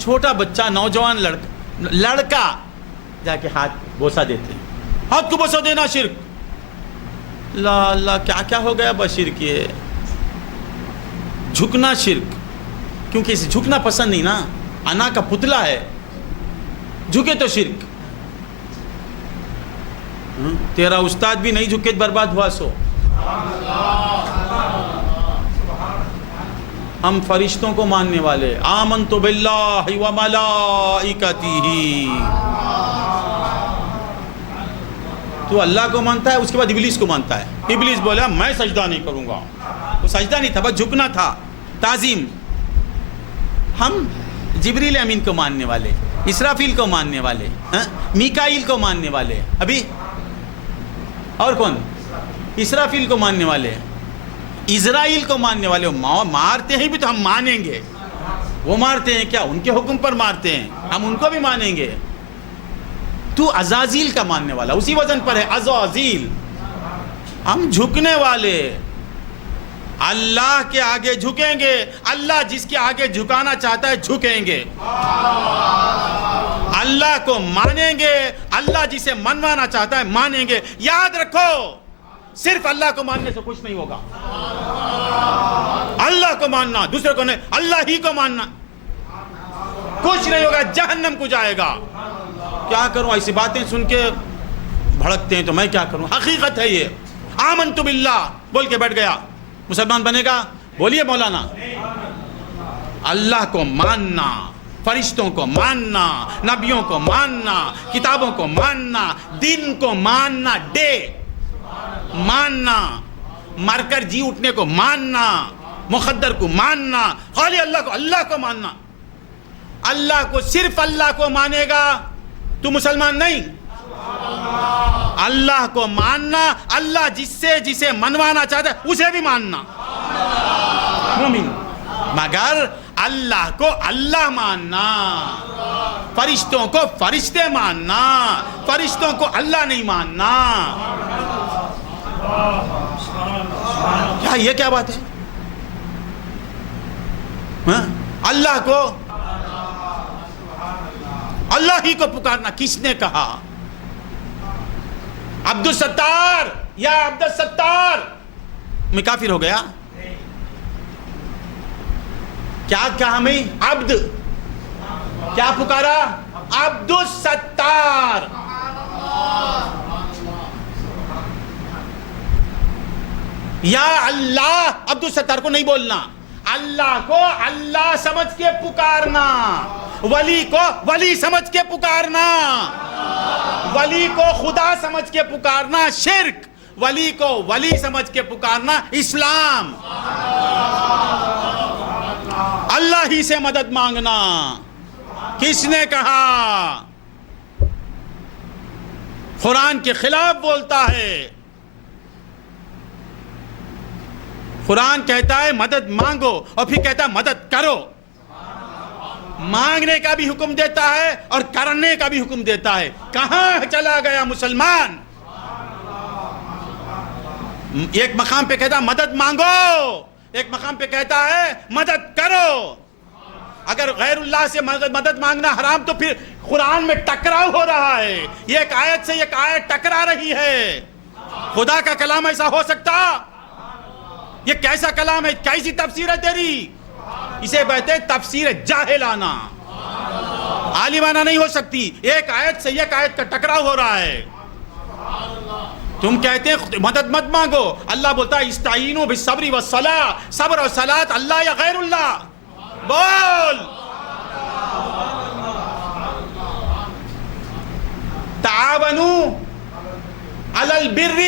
چھوٹا بچہ نوجوان لڑکا جا کے ہاتھ بوسہ دیتے. ہاتھ کو بوسہ دینا شرک. لا اللہ کیا کیا ہو گیا بس شرک. یہ جھکنا شرک، کیونکہ اسے جھکنا پسند نہیں نا، انا کا پتلا ہے، جھکے تو شرک. تیرا استاد بھی نہیں جھکے برباد ہوا سو. ہم فرشتوں کو ماننے والے، آمنت باللہ و ملائکتہ. تو اللہ کو مانتا ہے، اس کے بعد ابلیس کو مانتا ہے. ابلیس بولا میں سجدہ نہیں کروں گا. وہ سجدہ نہیں تھا، بس جھکنا تھا، تعظیم. ہم جبریل امین کو ماننے والے، اسرافیل کو ماننے والے، میکائیل کو ماننے والے. ابھی اور کون؟ اسرافیل کو ماننے والے، اسرائیل کو ماننے والے. مارتے ہیں بھی تو ہم مانیں گے. وہ مارتے ہیں کیا؟ ان کے حکم پر مارتے ہیں، ہم ان کو بھی مانیں گے. تو عزازیل کا ماننے والا، اسی وزن پر ہے عزازیل. ہم جھکنے والے، اللہ کے آگے جھکیں گے. اللہ جس کے آگے جھکانا چاہتا ہے جھکیں گے. اللہ کو مانیں گے، اللہ جسے منوانا چاہتا ہے مانیں گے. یاد رکھو صرف اللہ کو ماننے سے کچھ نہیں ہوگا. اللہ کو ماننا، دوسرے کو نہیں، اللہ ہی کو ماننا، کچھ نہیں ہوگا، جہنم کو جائے گا. کیا کروں؟ ایسی باتیں سن کے بھڑکتے ہیں تو میں کیا کروں؟ حقیقت ہے یہ. آمنت باللہ بول کے بیٹھ گیا، مسلمان بنے گا؟ بولیے مولانا. اللہ کو ماننا، فرشتوں کو ماننا، نبیوں کو ماننا، کتابوں کو ماننا، دین کو ماننا، ڈے ماننا، مر کر جی اٹھنے کو ماننا، مقدر کو ماننا، خالی اللہ کو ماننا. اللہ کو، صرف اللہ کو مانے گا تو مسلمان نہیں. اللہ کو ماننا، اللہ جسے منوانا چاہتا ہے اسے بھی ماننا، مومن. مگر اللہ کو اللہ ماننا، فرشتوں کو فرشتے ماننا، فرشتوں کو اللہ نہیں ماننا. کیا یہ کیا بات ہے؟ اللہ کو، اللہ ہی کو پکارنا کس نے کہا؟ عبد الستار، یا عبد الستار. میں کافر ہو گیا؟ کیا کہا میں؟ عبد. کیا پکارا؟ عبد الستار. یا اللہ. عبد الستار کو نہیں بولنا، اللہ کو اللہ سمجھ کے پکارنا، ولی کو ولی سمجھ کے پکارنا، ولی کو خدا سمجھ کے پکارنا شرک، ولی کو ولی سمجھ کے پکارنا اسلام. اللہ ہی سے مدد مانگنا کس نے کہا؟ قرآن کے خلاف بولتا ہے. قرآن کہتا ہے مدد مانگو اور پھر کہتا ہے مدد کرو. مانگنے کا بھی حکم دیتا ہے اور کرنے کا بھی حکم دیتا ہے. کہاں چلا گیا مسلمان؟ ایک مقام پہ کہتا ہے مدد مانگو، ایک مقام پہ کہتا ہے مدد کرو. اگر غیر اللہ سے مدد مانگنا حرام تو پھر قرآن میں ٹکراؤ ہو رہا ہے. یہ ایک آیت سے ایک آیت ٹکرا رہی ہے. خدا کا کلام ایسا ہو سکتا؟ یہ کیسا کلام ہے؟ کیسی تفسیر ہے تیری؟ اسے کہتے ہیں تفسیر جاہلانہ، عالمانہ نہیں ہو سکتی. ایک آیت سے ایک آیت کا ٹکراؤ ہو رہا ہے. تم کہتے ہیں مدد مت مانگو، اللہ بولتا ہے استعینوا بالصبر والصلاۃ. صبر اور صلاۃ اللہ یا غیر اللہ؟ بول. تعاونوا علی البر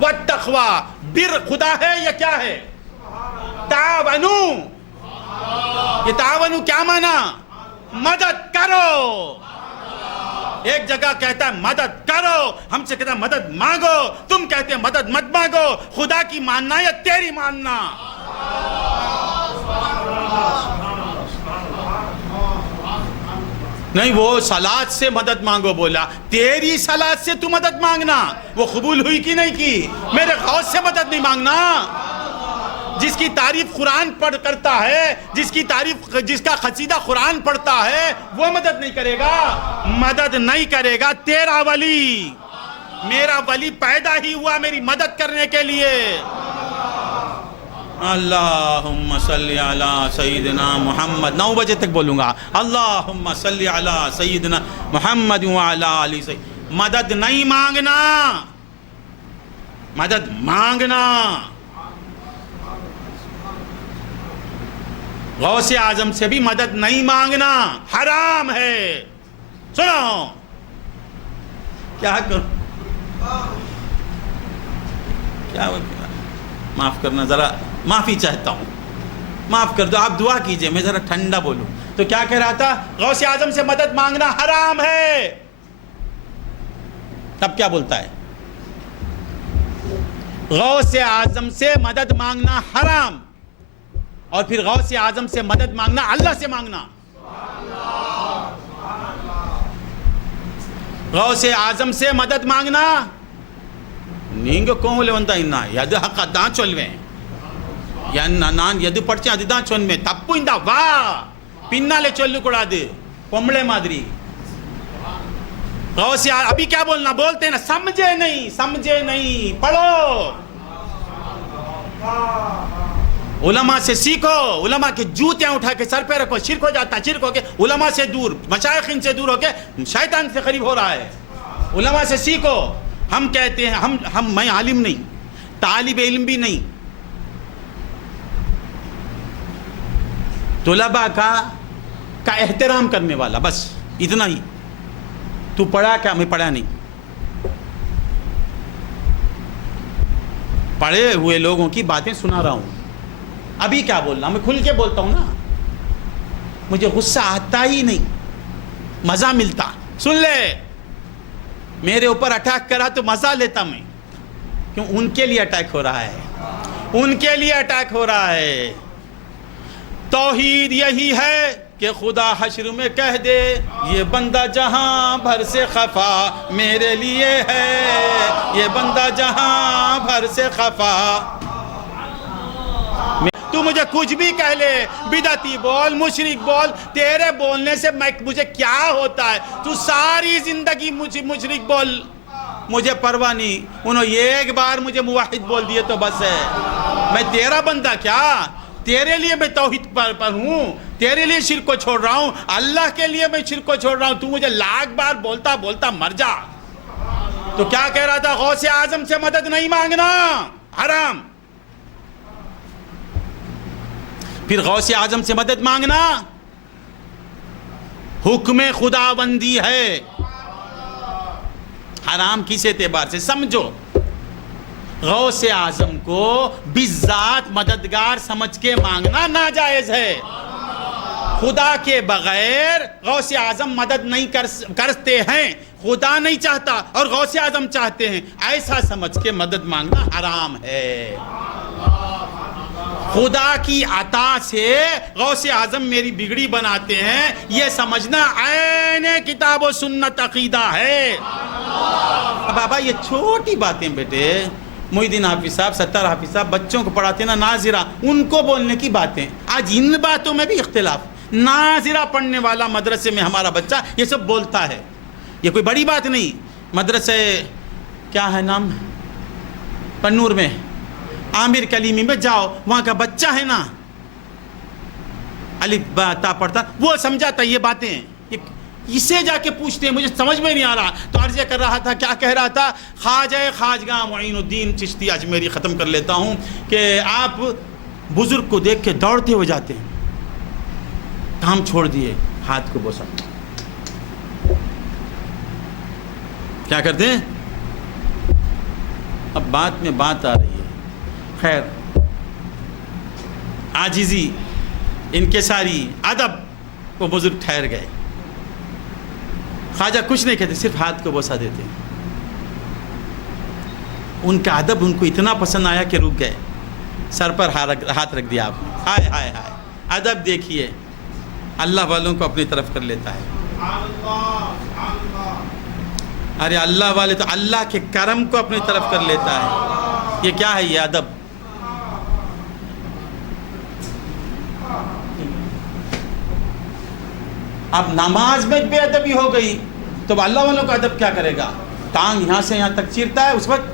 والتقوی. بر خدا ہے یا کیا ہے؟ تعاونوا. یہ تعاونوا کیا مانا؟ مدد کرو. ایک جگہ کہتا ہے مدد کرو، ہم سے کہتا ہے مدد مانگو. تم کہتے ہیں مدد مت مانگو. خدا کی ماننا یا تیری ماننا؟ نہیں وہ صلات سے مدد مانگو بولا، تیری صلات سے تو مدد مانگنا، وہ قبول ہوئی کی نہیں کی؟ میرے غوث سے مدد نہیں مانگنا۔ جس کی تعریف قرآن پڑھ کرتا ہے، جس کا قصیدہ قرآن پڑھتا ہے، وہ مدد نہیں کرے گا، مدد نہیں کرے گا تیرا ولی۔ میرا ولی پیدا ہی ہوا میری مدد کرنے کے لیے۔ اللہم صلی علی سیدنا محمد، 9 بجے تک بولوں گا، اللہم صلی علی سیدنا محمد وعلی آلہ سیدنا۔ مدد نہیں مانگنا، مدد مانگنا۔ غوث اعظم سے بھی مدد نہیں مانگنا، حرام ہے۔ سنو کیا کروں، کیا معاف کرنا، ذرا معافی چاہتا ہوں، معاف کر دو، آپ دعا کیجئے، میں ذرا ٹھنڈا بولوں۔ تو کیا کہہ رہا تھا؟ غوث اعظم سے مدد مانگنا حرام ہے۔ تب کیا بولتا ہے؟ غوث اعظم سے مدد مانگنا حرام، اور پھر غوث اعظم سے مدد مانگنا اللہ سے مانگنا۔ غوث اعظم سے مدد مانگنا نینگو کوملے ونتا انہا ید حقا دان چولویں یا نان ید پڑچیں ادی دان چون میں تپو اندہ واہ پنالے چولو کڑا دے کوملے مادری۔ غوث اعظم ابھی کیا بولنا، بولتے ہیں نا، سمجھے نہیں، پڑھو، علماء سے سیکھو، علماء کے جوتیاں اٹھا کے سر پہ رکھو، شرک ہو جاتا، شرک ہو کے علماء سے دور، مشائخین سے دور ہو کے شیطان سے قریب ہو رہا ہے۔ علماء سے سیکھو۔ ہم کہتے ہیں میں عالم نہیں، طالب علم بھی نہیں، طلباء کا احترام کرنے والا، بس اتنا ہی۔ تو پڑھا کیا؟ میں پڑھا نہیں۔ پڑھے ہوئے لوگوں کی باتیں سنا رہا ہوں۔ ابھی کیا بولنا، میں کھل کے بولتا ہوں نا، مجھے غصہ آتا ہی نہیں، مزہ ملتا۔ سن لے، میرے اوپر اٹیک کرا تو مزہ لیتا میں، کیوں؟ ان کے لیے اٹیک ہو رہا ہے، ان کے لیے اٹیک ہو رہا ہے۔ توحید یہی ہے کہ خدا حشر میں کہہ دے یہ بندہ جہاں بھر سے خفا میرے لیے ہے، یہ بندہ جہاں بھر سے خفا۔ تو مجھے کچھ بھی کہہ لے، بدعتی بول، مشرک بول، تیرے بولنے سے مجھے کیا ہوتا ہے؟ تو ساری زندگی مشرک بول، مجھے پرواہ نہیں، انہوں ایک بار مجھے موحد بول دیے تو بس ہے۔ میں تیرا بندہ کیا؟ تیرے لیے میں توحید پر ہوں، تیرے لیے شرک کو چھوڑ رہا ہوں، اللہ کے لیے میں شرک کو چھوڑ رہا ہوں، تو مجھے لاکھ بار بولتا مر جا۔ تو کیا کہہ رہا تھا؟ غوث اعظم سے مدد نہیں مانگنا، حرام۔ پھر غوث اعظم سے مدد مانگنا حکم خداوندی ہے، حرام کس اعتبار سے؟ سمجھو، غوث اعظم کو بالذات مددگار سمجھ کے مانگنا ناجائز ہے۔ خدا کے بغیر غوث اعظم مدد نہیں کرتے ہیں، خدا نہیں چاہتا اور غوث اعظم چاہتے ہیں، ایسا سمجھ کے مدد مانگنا حرام ہے۔ خدا کی عطا سے غوث اعظم میری بگڑی بناتے ہیں، یہ سمجھنا عین کتاب و سنت عقیدہ ہے۔ بابا یہ چھوٹی باتیں بیٹے، محی الدین حافظ صاحب، ستار حافظ صاحب بچوں کو پڑھاتے نا ناظرہ، ان کو بولنے کی باتیں، آج ان باتوں میں بھی اختلاف۔ ناظرہ پڑھنے والا مدرسے میں ہمارا بچہ یہ سب بولتا ہے، یہ کوئی بڑی بات نہیں۔ مدرسے کیا ہے نام، پنور میں عامر کلیمی میں جاؤ، وہاں کا بچہ ہے نا الف با تا پڑھتا، وہ سمجھاتا یہ باتیں، اسے جا کے پوچھتے ہیں، مجھے سمجھ میں نہیں آ رہا۔ تو عرض کر رہا تھا، کیا کہہ رہا تھا؟ خواجہ خواجگاہ معین الدین چشتی اجمیری ختم کر لیتا ہوں کہ آپ بزرگ کو دیکھ کے دوڑتے ہو جاتے ہیں، کام چھوڑ دیے، ہاتھ کو بوسا، کیا کرتے ہیں؟ اب بات میں بات آ رہی ہے، خیر، عاجزی، انکساری، ادب، وہ بزرگ ٹھہر گئے۔ خواجہ کچھ نہیں کہتے، صرف ہاتھ کو بوسا دیتے۔ ان کا ادب ان کو اتنا پسند آیا کہ رک گئے، سر پر ہاتھ رکھ دیا آپ نے۔ ہائے ہائے ہائے، ادب دیکھیے، اللہ والوں کو اپنی طرف کر لیتا ہے۔ ارے اللہ والے تو اللہ کے کرم کو اپنی طرف کر لیتا ہے. یہ کیا ہے یہ ادب؟ اب نماز میں بے ادبی ہو گئی تو اللہ والوں کا ادب کیا کرے گا؟ ٹانگ یہاں سے یہاں تک چیرتا ہے اس وقت.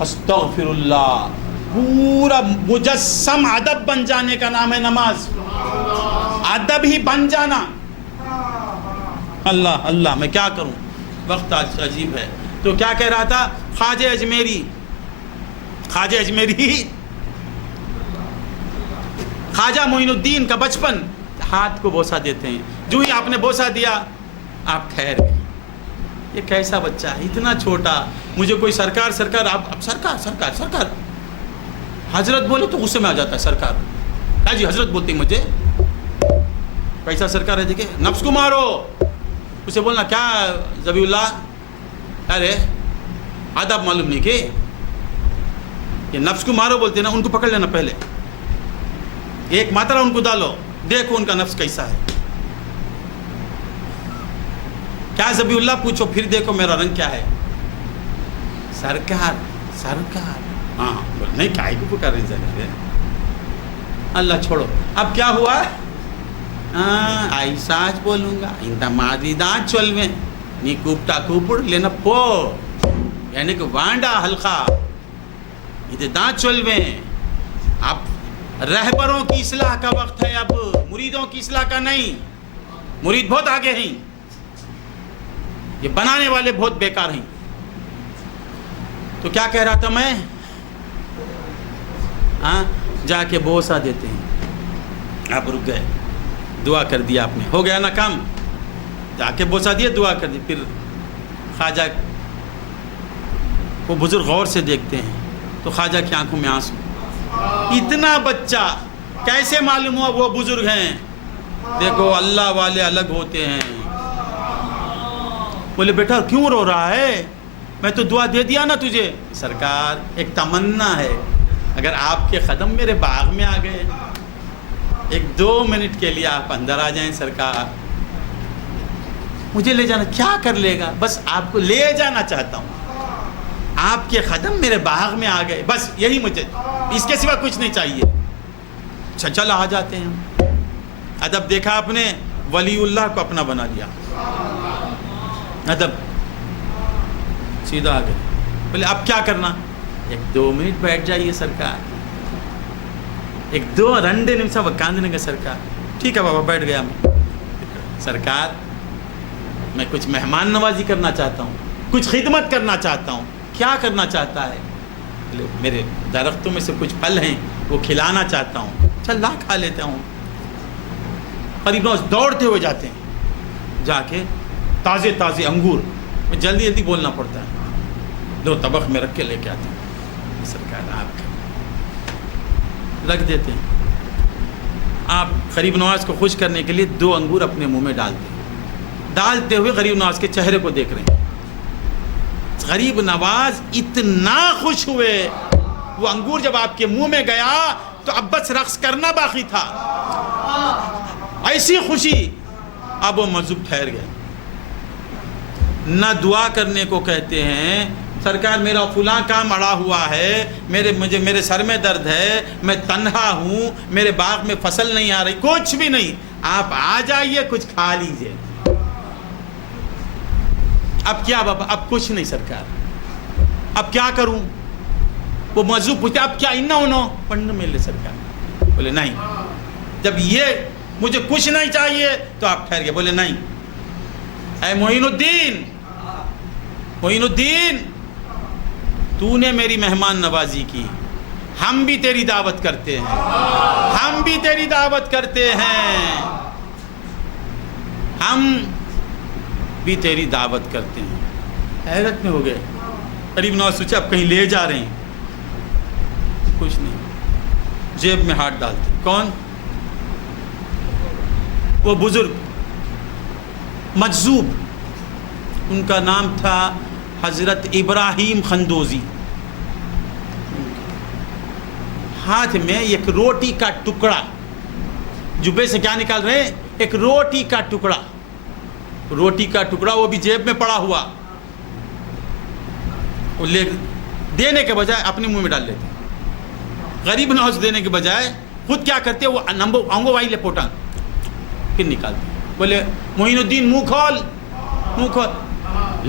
استغفر اللہ. پورا مجسم ادب بن جانے کا نام ہے نماز. ادب ہی بن جانا. اللہ اللہ میں کیا کروں، وقت آج عجیب ہے. تو کیا کہہ رہا تھا؟ خواجہ اجمیری خواجہ معین الدین کا بچپن، ہاتھ کو بوسہ دیتے ہیں. جو ہی آپ نے بوسہ دیا آپ ٹھہر گئے. یہ کیسا بچہ ہے اتنا چھوٹا؟ مجھے کوئی سرکار اب سرکار حضرت بولے تو غصے میں آ جاتا ہے. سرکار کیا جی حضرت بولتے ہیں مجھے؟ کیسا سرکار ہے دیکھیں. نفس کو مارو. اسے بولنا کیا ذبیح اللہ، ارے ادب معلوم نہیں کہ یہ نفس کو مارو بولتے ہیں نا. ان کو پکڑ لینا پہلے، ایک ماترا ان کو ڈالو، دیکھو ان کا نفس کیسا ہے. کیا ذبیح اللہ پوچھو، پھر دیکھو میرا رنگ کیا ہے. سرکار ہاں نہیں کائی کو پکار رہے ہیں. اللہ چھوڑو. اب کیا ہوا؟ ایسا آج بولوں گا انت مادی دانت چولویں نی کوپٹا کوپڑ لینا پو، یعنی کہ وانڈا حلقہ یہ دانت چولویں. اب رہبروں کی اصلاح کا وقت ہے، اب مریدوں کی اصلاح کا نہیں. مرید بہت آگے ہیں، یہ بنانے والے بہت بیکار ہیں. تو کیا کہہ رہا تھا میں؟ جا کے بوسہ دیتے ہیں. آپ رک گئے، دعا کر دیا آپ نے، ہو گیا نا کام. جا کے بوسہ دیا، دعا کر دی. پھر خواجہ وہ بزرگ غور سے دیکھتے ہیں تو خواجہ کی آنکھوں میں آنسو. اتنا بچہ کیسے معلوم ہوا وہ بزرگ ہیں؟ دیکھو اللہ والے الگ ہوتے ہیں. بولے بیٹا کیوں رو رہا ہے؟ میں تو دعا دے دیا نا تجھے. سرکار ایک تمنا ہے، اگر آپ کے قدم میرے باغ میں آ گئے، 1-2 منٹ کے لیے آپ اندر آ جائیں سرکار، مجھے لے جانا. کیا کر لے گا؟ بس آپ کو لے جانا چاہتا ہوں. آپ کے قدم میرے باغ میں آ گئے، بس یہی مجھے، اس کے سوا کچھ نہیں چاہیے. چل آ جاتے ہیں. ادب دیکھا آپ نے، ولی اللہ کو اپنا بنا لیا. ادب سیدھا آ گئے. بولے اب کیا کرنا؟ 1-2 منٹ بیٹھ جائیے سرکار. 1-2 رنڈے نمسا وہ کاندنے کا. سرکار ٹھیک ہے بابا بیٹھ گیا. میں سرکار میں کچھ مہمان نوازی کرنا چاہتا ہوں، کچھ خدمت کرنا چاہتا ہوں. کیا کرنا چاہتا ہے؟ میرے درختوں میں سے کچھ پھل ہیں وہ کھلانا چاہتا ہوں. چل لا کھا لیتا ہوں. قریب دوڑتے ہوئے جاتے ہیں، جا کے تازے انگور، میں جلدی بولنا پڑتا ہے، 2 طبق میں رکھ کے لے کے آتے ہیں. سرکار آپ رکھ دیتے ہیں. آپ غریب نواز کو خوش کرنے کے لیے 2 انگور اپنے منہ میں ڈالتے ہوئے غریب نواز کے چہرے کو دیکھ رہے ہیں. غریب نواز اتنا خوش ہوئے، وہ انگور جب آپ کے منہ میں گیا تو اب بس رقص کرنا باقی تھا. ایسی خوشی. اب وہ مجذوب ٹھہر گئے. نہ دعا کرنے کو کہتے ہیں، سرکار میرا فلاں کام اڑا ہوا ہے، میرے سر میں درد ہے، میں تنہا ہوں، میرے باغ میں فصل نہیں آ رہی، کچھ بھی نہیں. آپ آ جائیے کچھ کھا لیجئے. اب کیا بابا؟ اب کچھ نہیں سرکار، اب کیا کروں؟ وہ مجذوب پوچھتے اب کیا انہوں انہوں پڑھنے میں لے. سرکار بولے نہیں، جب یہ مجھے کچھ نہیں چاہیے تو آپ ٹھہر گئے. بولے نہیں، اے معین الدین تو نے میری مہمان نوازی کی، ہم بھی تیری دعوت کرتے ہیں، ہم بھی تیری دعوت کرتے ہیں، ہم بھی تیری دعوت کرتے ہیں. حیرت میں ہو گئے. قریب نواز سوچا اب کہیں لے جا رہے ہیں. کچھ نہیں، جیب میں ہاتھ ڈالتے. کون؟ وہ بزرگ مجذوب، ان کا نام تھا حضرت ابراہیم خندوزی. ہاتھ میں ایک روٹی کا ٹکڑا، جبے سے کیا نکال رہے ہیں؟ ایک روٹی کا ٹکڑا، روٹی کا ٹکڑا، وہ بھی جیب میں پڑا ہوا، وہ لے دینے کے بجائے اپنے منہ میں ڈال لیتے. غریب نواز دینے کے بجائے خود کیا کرتے؟ وہ آنگو وائی لے پوٹا پھر نکالتے. بولے معین الدین منہ کھول، منہ کھول،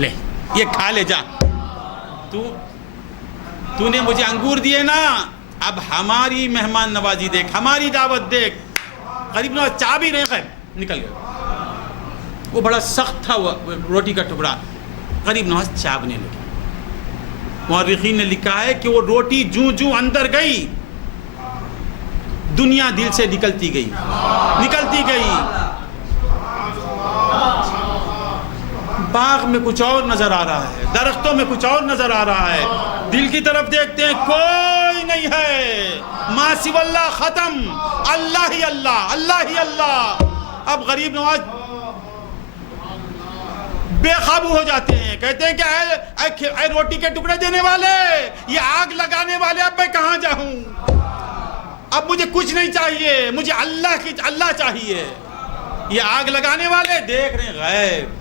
لے یہ کھا لے جا. تو نے مجھے انگور دیے نا، اب ہماری مہمان نوازی دیکھ، ہماری دعوت دیکھ. غریب نواز چاہ بھی نہیں خیر نکل گیا. وہ بڑا سخت تھا وہ روٹی کا ٹکڑا. غریب نواز چاہنے لگے. مورخین نے لکھا ہے کہ وہ روٹی جوں جوں اندر گئی، دنیا دل سے نکلتی گئی، نکلتی گئی. باغ میں کچھ اور نظر آ رہا ہے، درختوں میں کچھ اور نظر آ رہا ہے، دل کی طرف دیکھتے ہیں کوئی نہیں ہے. ما سوی اللہ ختم، اللہ ہی اللہ، اللہ ہی اللہ. اب غریب نواز بے قابو ہو جاتے ہیں، کہتے ہیں کہ اے روٹی کے ٹکڑے دینے والے، یہ آگ لگانے والے، اب میں کہاں جاؤں؟ اب مجھے کچھ نہیں چاہیے، مجھے اللہ چاہیے. یہ آگ لگانے والے دیکھ رہے ہیں غیب.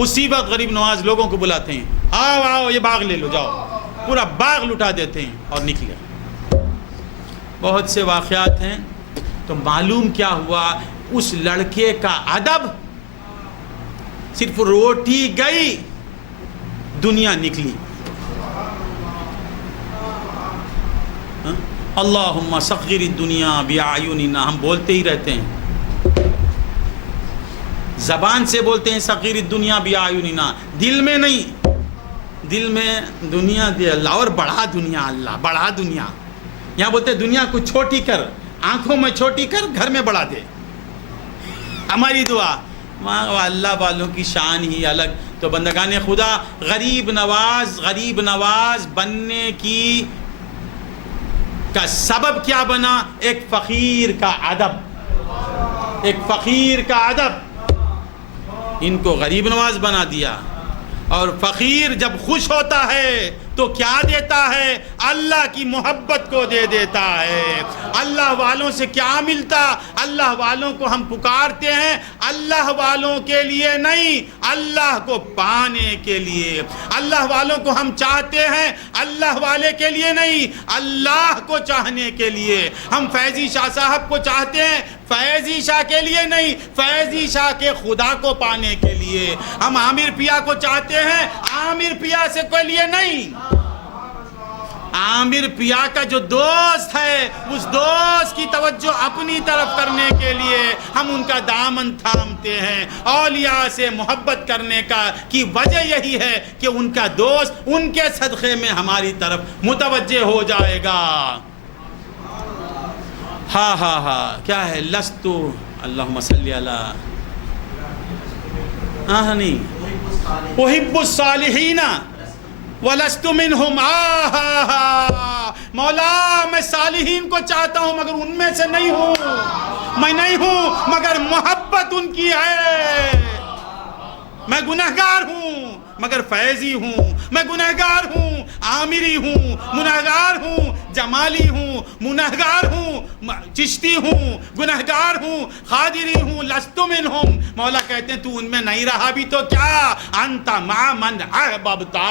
اسی وقت غریب نواز لوگوں کو بلاتے ہیں، آؤ آؤ یہ باغ لے لو، جاؤ. پورا باغ لٹا دیتے ہیں اور نکلے. بہت سے واقعات ہیں. تو معلوم کیا ہوا؟ اس لڑکے کا ادب، صرف روٹی گئی دنیا نکلی. اللہم صغر الدنیا بأعیننا، ہم بولتے ہی رہتے ہیں، زبان سے بولتے ہیں صغیر الدنیا بأعیننا، دل میں نہیں. دل میں دنیا دے اللہ، اور بڑھا دنیا اللہ، بڑھا دنیا. یہاں بولتے ہیں دنیا کو چھوٹی کر، آنکھوں میں چھوٹی کر، گھر میں بڑھا دے. ہماری دعا اللہ والوں کی شان ہی الگ. تو بندگان خدا، غریب نواز بننے کی کا سبب کیا بنا؟ ایک فقیر کا ادب، ایک فقیر کا ادب ان کو غریب نواز بنا دیا. اور فقیر جب خوش ہوتا ہے تو کیا دیتا ہے؟ اللہ کی محبت کو دے دیتا ہے. اللہ والوں سے کیا ملتا؟ اللہ والوں کو ہم پکارتے ہیں اللہ والوں کے لیے نہیں، اللہ کو پانے کے لیے. اللہ والوں کو ہم چاہتے ہیں اللہ والے کے لیے نہیں، اللہ کو چاہنے کے لیے. ہم فیضی شاہ صاحب کو چاہتے ہیں فیضی شاہ کے لیے نہیں، فیضی شاہ کے خدا کو پانے کے لیے. ہم عامر پیا کو چاہتے ہیں عامر پیا سے کے لیے نہیں، عامر پیا کا جو دوست ہے اس دوست کی توجہ اپنی طرف کرنے کے لیے ہم ان کا دامن تھامتے ہیں. اولیاء سے محبت کرنے کی وجہ یہی ہے کہ ان کا دوست ان کے صدقے میں ہماری طرف متوجہ ہو جائے گا. ہاں کیا ہے؟ لستو اللہم صلی علی نہیں احب الصالحین وَلَسْتُ مِنْهُمْ. مولا میں صالحین کو چاہتا ہوں مگر ان میں سے نہیں ہوں، میں نہیں ہوں مگر محبت ان کی ہے. میں گنہگار ہوں مگر فیضی ہوں، میں گنہگار ہوں عامری ہوں، گنہگار ہوں جمالی ہوں، گنہگار ہوں چشتی ہوں، گنہگار ہوں قادری ہوں. لست منہم، مولا کہتے ہیں تو ان میں نہیں رہا بھی تو کیا، انت مع من احببتا،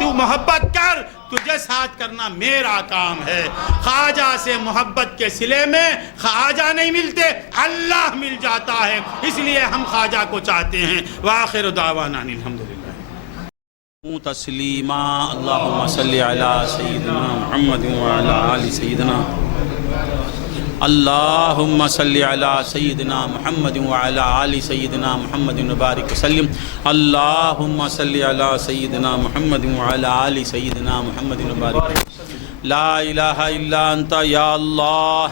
تو محبت کر، تجھے ساتھ کرنا میرا کام ہے. خواجہ سے محبت کے صلے میں خواجہ نہیں ملتے، اللہ مل جاتا ہے، اس لیے ہم خواجہ کو چاہتے ہیں. وآخر دعوانا الحمدللہ تسلیما. اللہم صلی علی سیدنا محمد وعلی آل سیدنا. اللہم صلی علی سیدنا محمد وعلی آل سیدنا محمد وبارک وسلم. اللہم صلی علی سیدنا محمد وعلی آل سیدنا محمد وبارک وسلم. لا الہ الا انت یا اللہ.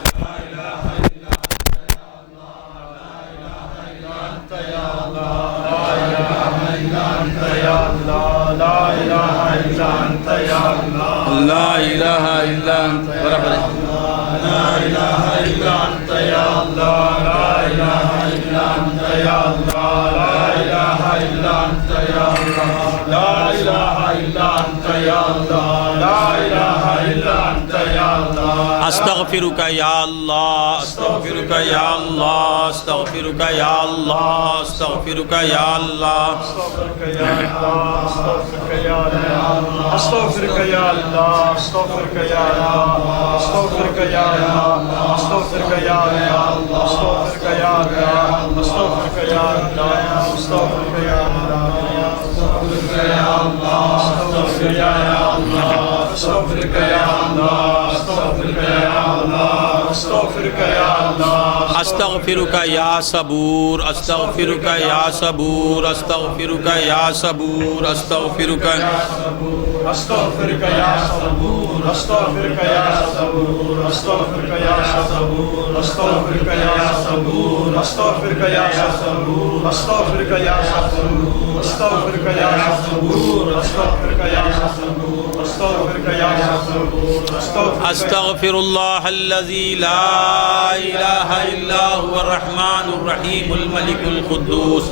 لا الہ الا انت برابر لا الہ الا انت یا اللہ. لا الہ الا انت یا اللہ. لا الہ الا انت یا اللہ. لا الہ الا انت یا اللہ. لا الہ الا انت یا اللہ. استغفرک یا اللہ استغفرک یا اللہ استغفرک یا اللہ استغفرک یا اللہ استغفرك يا الله استغفرك يا الله استغفرك يا الله استغفرك يا الله استغفرك يا الله استغفرك يا الله استغفرك يا الله استغفرك يا الله استغفرك يا الله استغفرك يا الله استغفرك يا الله استغفرك يا الله استغفرک یا صبور استغفرک یا صبور استغفرک یا صبور استغفرک استغفرك يا صبور استغفرك يا صبور استغفرك يا صبور استغفرك يا صبور استغفرك يا صبور استغفرك يا صبور استغفرك يا صبور استغفرك يا صبور استغفرك يا صبور استغفر اللہ الذی لا الہ الا هو الرحمن الرحیم الملک القدوس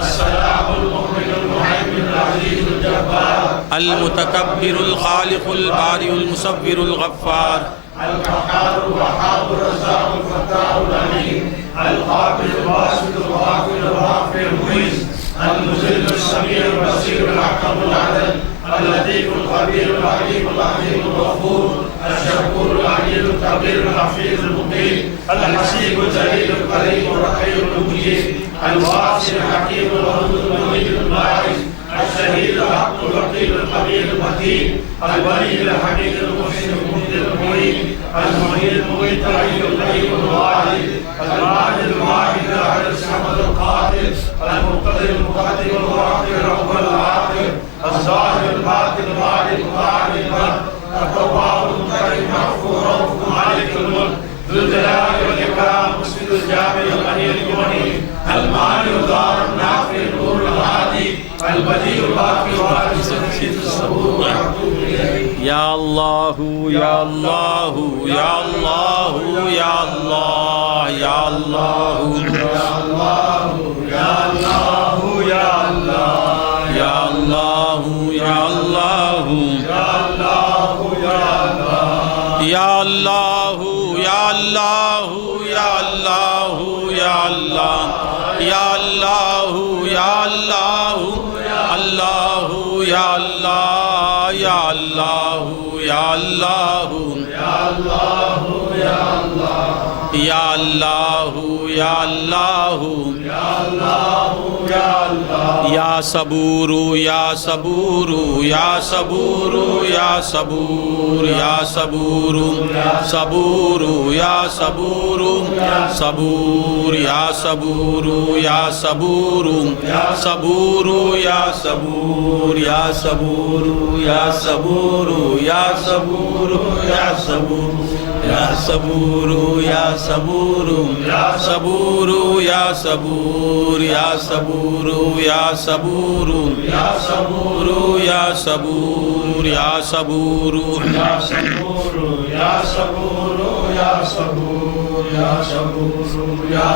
السلام المؤمن المهيمن العزيز الجبار المتکبر الخالق البارئ المصور الغفار القهار الوهاب الرزاق الفتاح العليم القابل الباسط الغافل الرافع المعز المذل السميع البصير الحكم العدل اللطيف الخبير الحليم العظيم الغفور الشكور العليم الكبير الحفيظ المقيم الحسيب الجليل الكريم الرحيم المجيب الواسع الحكيم الودود المجيد الباعث الشهيد الحق الوكيل الخبير المتين الولي الحميد المحسن المبدل المعين المعين المغيث الحي القيوم الواحد الواحد الواحد الاحد الصمد القاتل المقتدر المقدم المؤخر الاول الاخر الظاهر الباطن الغالب الغالب التواب المنتقم المغفور رؤوف مالك الملك ذو الجلال والاكرام مسجد الجامع الغني الغني المانع الدار النافع النور الهادي البديع الباقي الوارث الرشيد الصبور یا اللہ یا اللہ یا اللہ یا اللہ یا اللہ يا الله يا الله يا الله یا اللہ یا اللہ يا الله یا اللہ یا اللہ یا اللہ یا اللہ یا اللہ یا اللہ اللہ یا اللہ یا اللہ یا اللہ یا اللہ یا اللہ یا صبور یا صبور یا صبور یا صبور یا صبور صبور یا صبور صبور یا صبور یا صبور صبور یا صبور یا صبور یا صبور یا صبور یا صبور یا صبور یا صبور یا صبور یا صبور یا صبور یا صبور یا صبور یا صبور یا صبور يا صبور يا صبور يا صبور يا صبور يا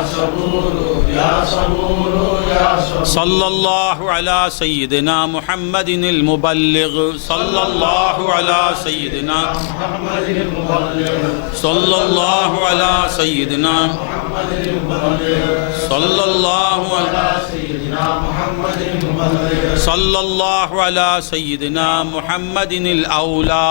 صبور يا صبور يا صبور صلی اللہ علی سیدنا محمد المبلغ صلی اللہ علی سیدنا محمد المبلغ صلی اللہ علی سیدنا محمد المبلغ صلی اللہ علی سيدنا محمد المبلغ صلی اللہ علی سیدنا محمد الاولا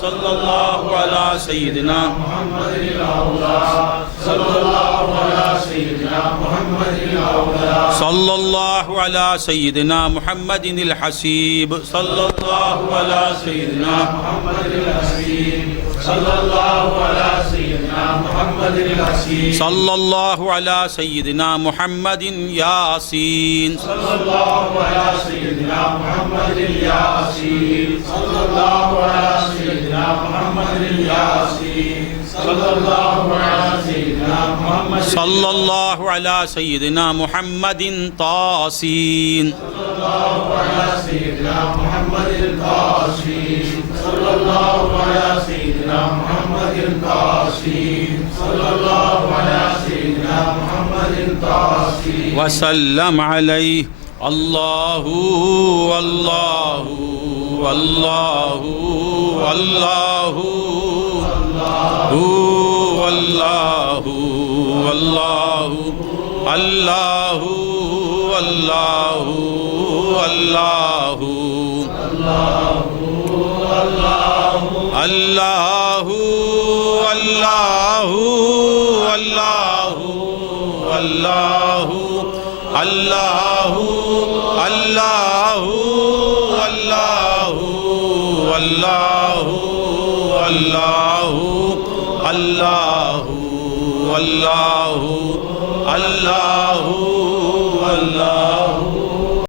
صلی اللہ علی سیدنا محمد الأولى صلى الله على سيدنا محمد الأولى صلی اللہ علی سیدنا محمد الحسیب صلی اللہ علی سیدنا محمد الحسين صلى الله على سيدنا محمد الحسين صلی اللہ علی سیدنا محمد یاسین صلى الله على سيدنا محمد الياسين صلى الله على سيدنا محمد الياسين صلى الله على سيدنا محمد صلی اللہ علی سیدنا محمد طاسین صلى الله على سيدنا محمد القاسم صلى الله على سيدنا محمد القاسم صلى الله على سيدنا محمد القاسم وسلم علیہ اللہ اللہ اللہ اللہ اللہ اللہ اللہ اللہ اللہ اللہ اللہ اللہ اللہ اللہ اللہ اللہ اللہ اللہ اللہ اللہ اللہ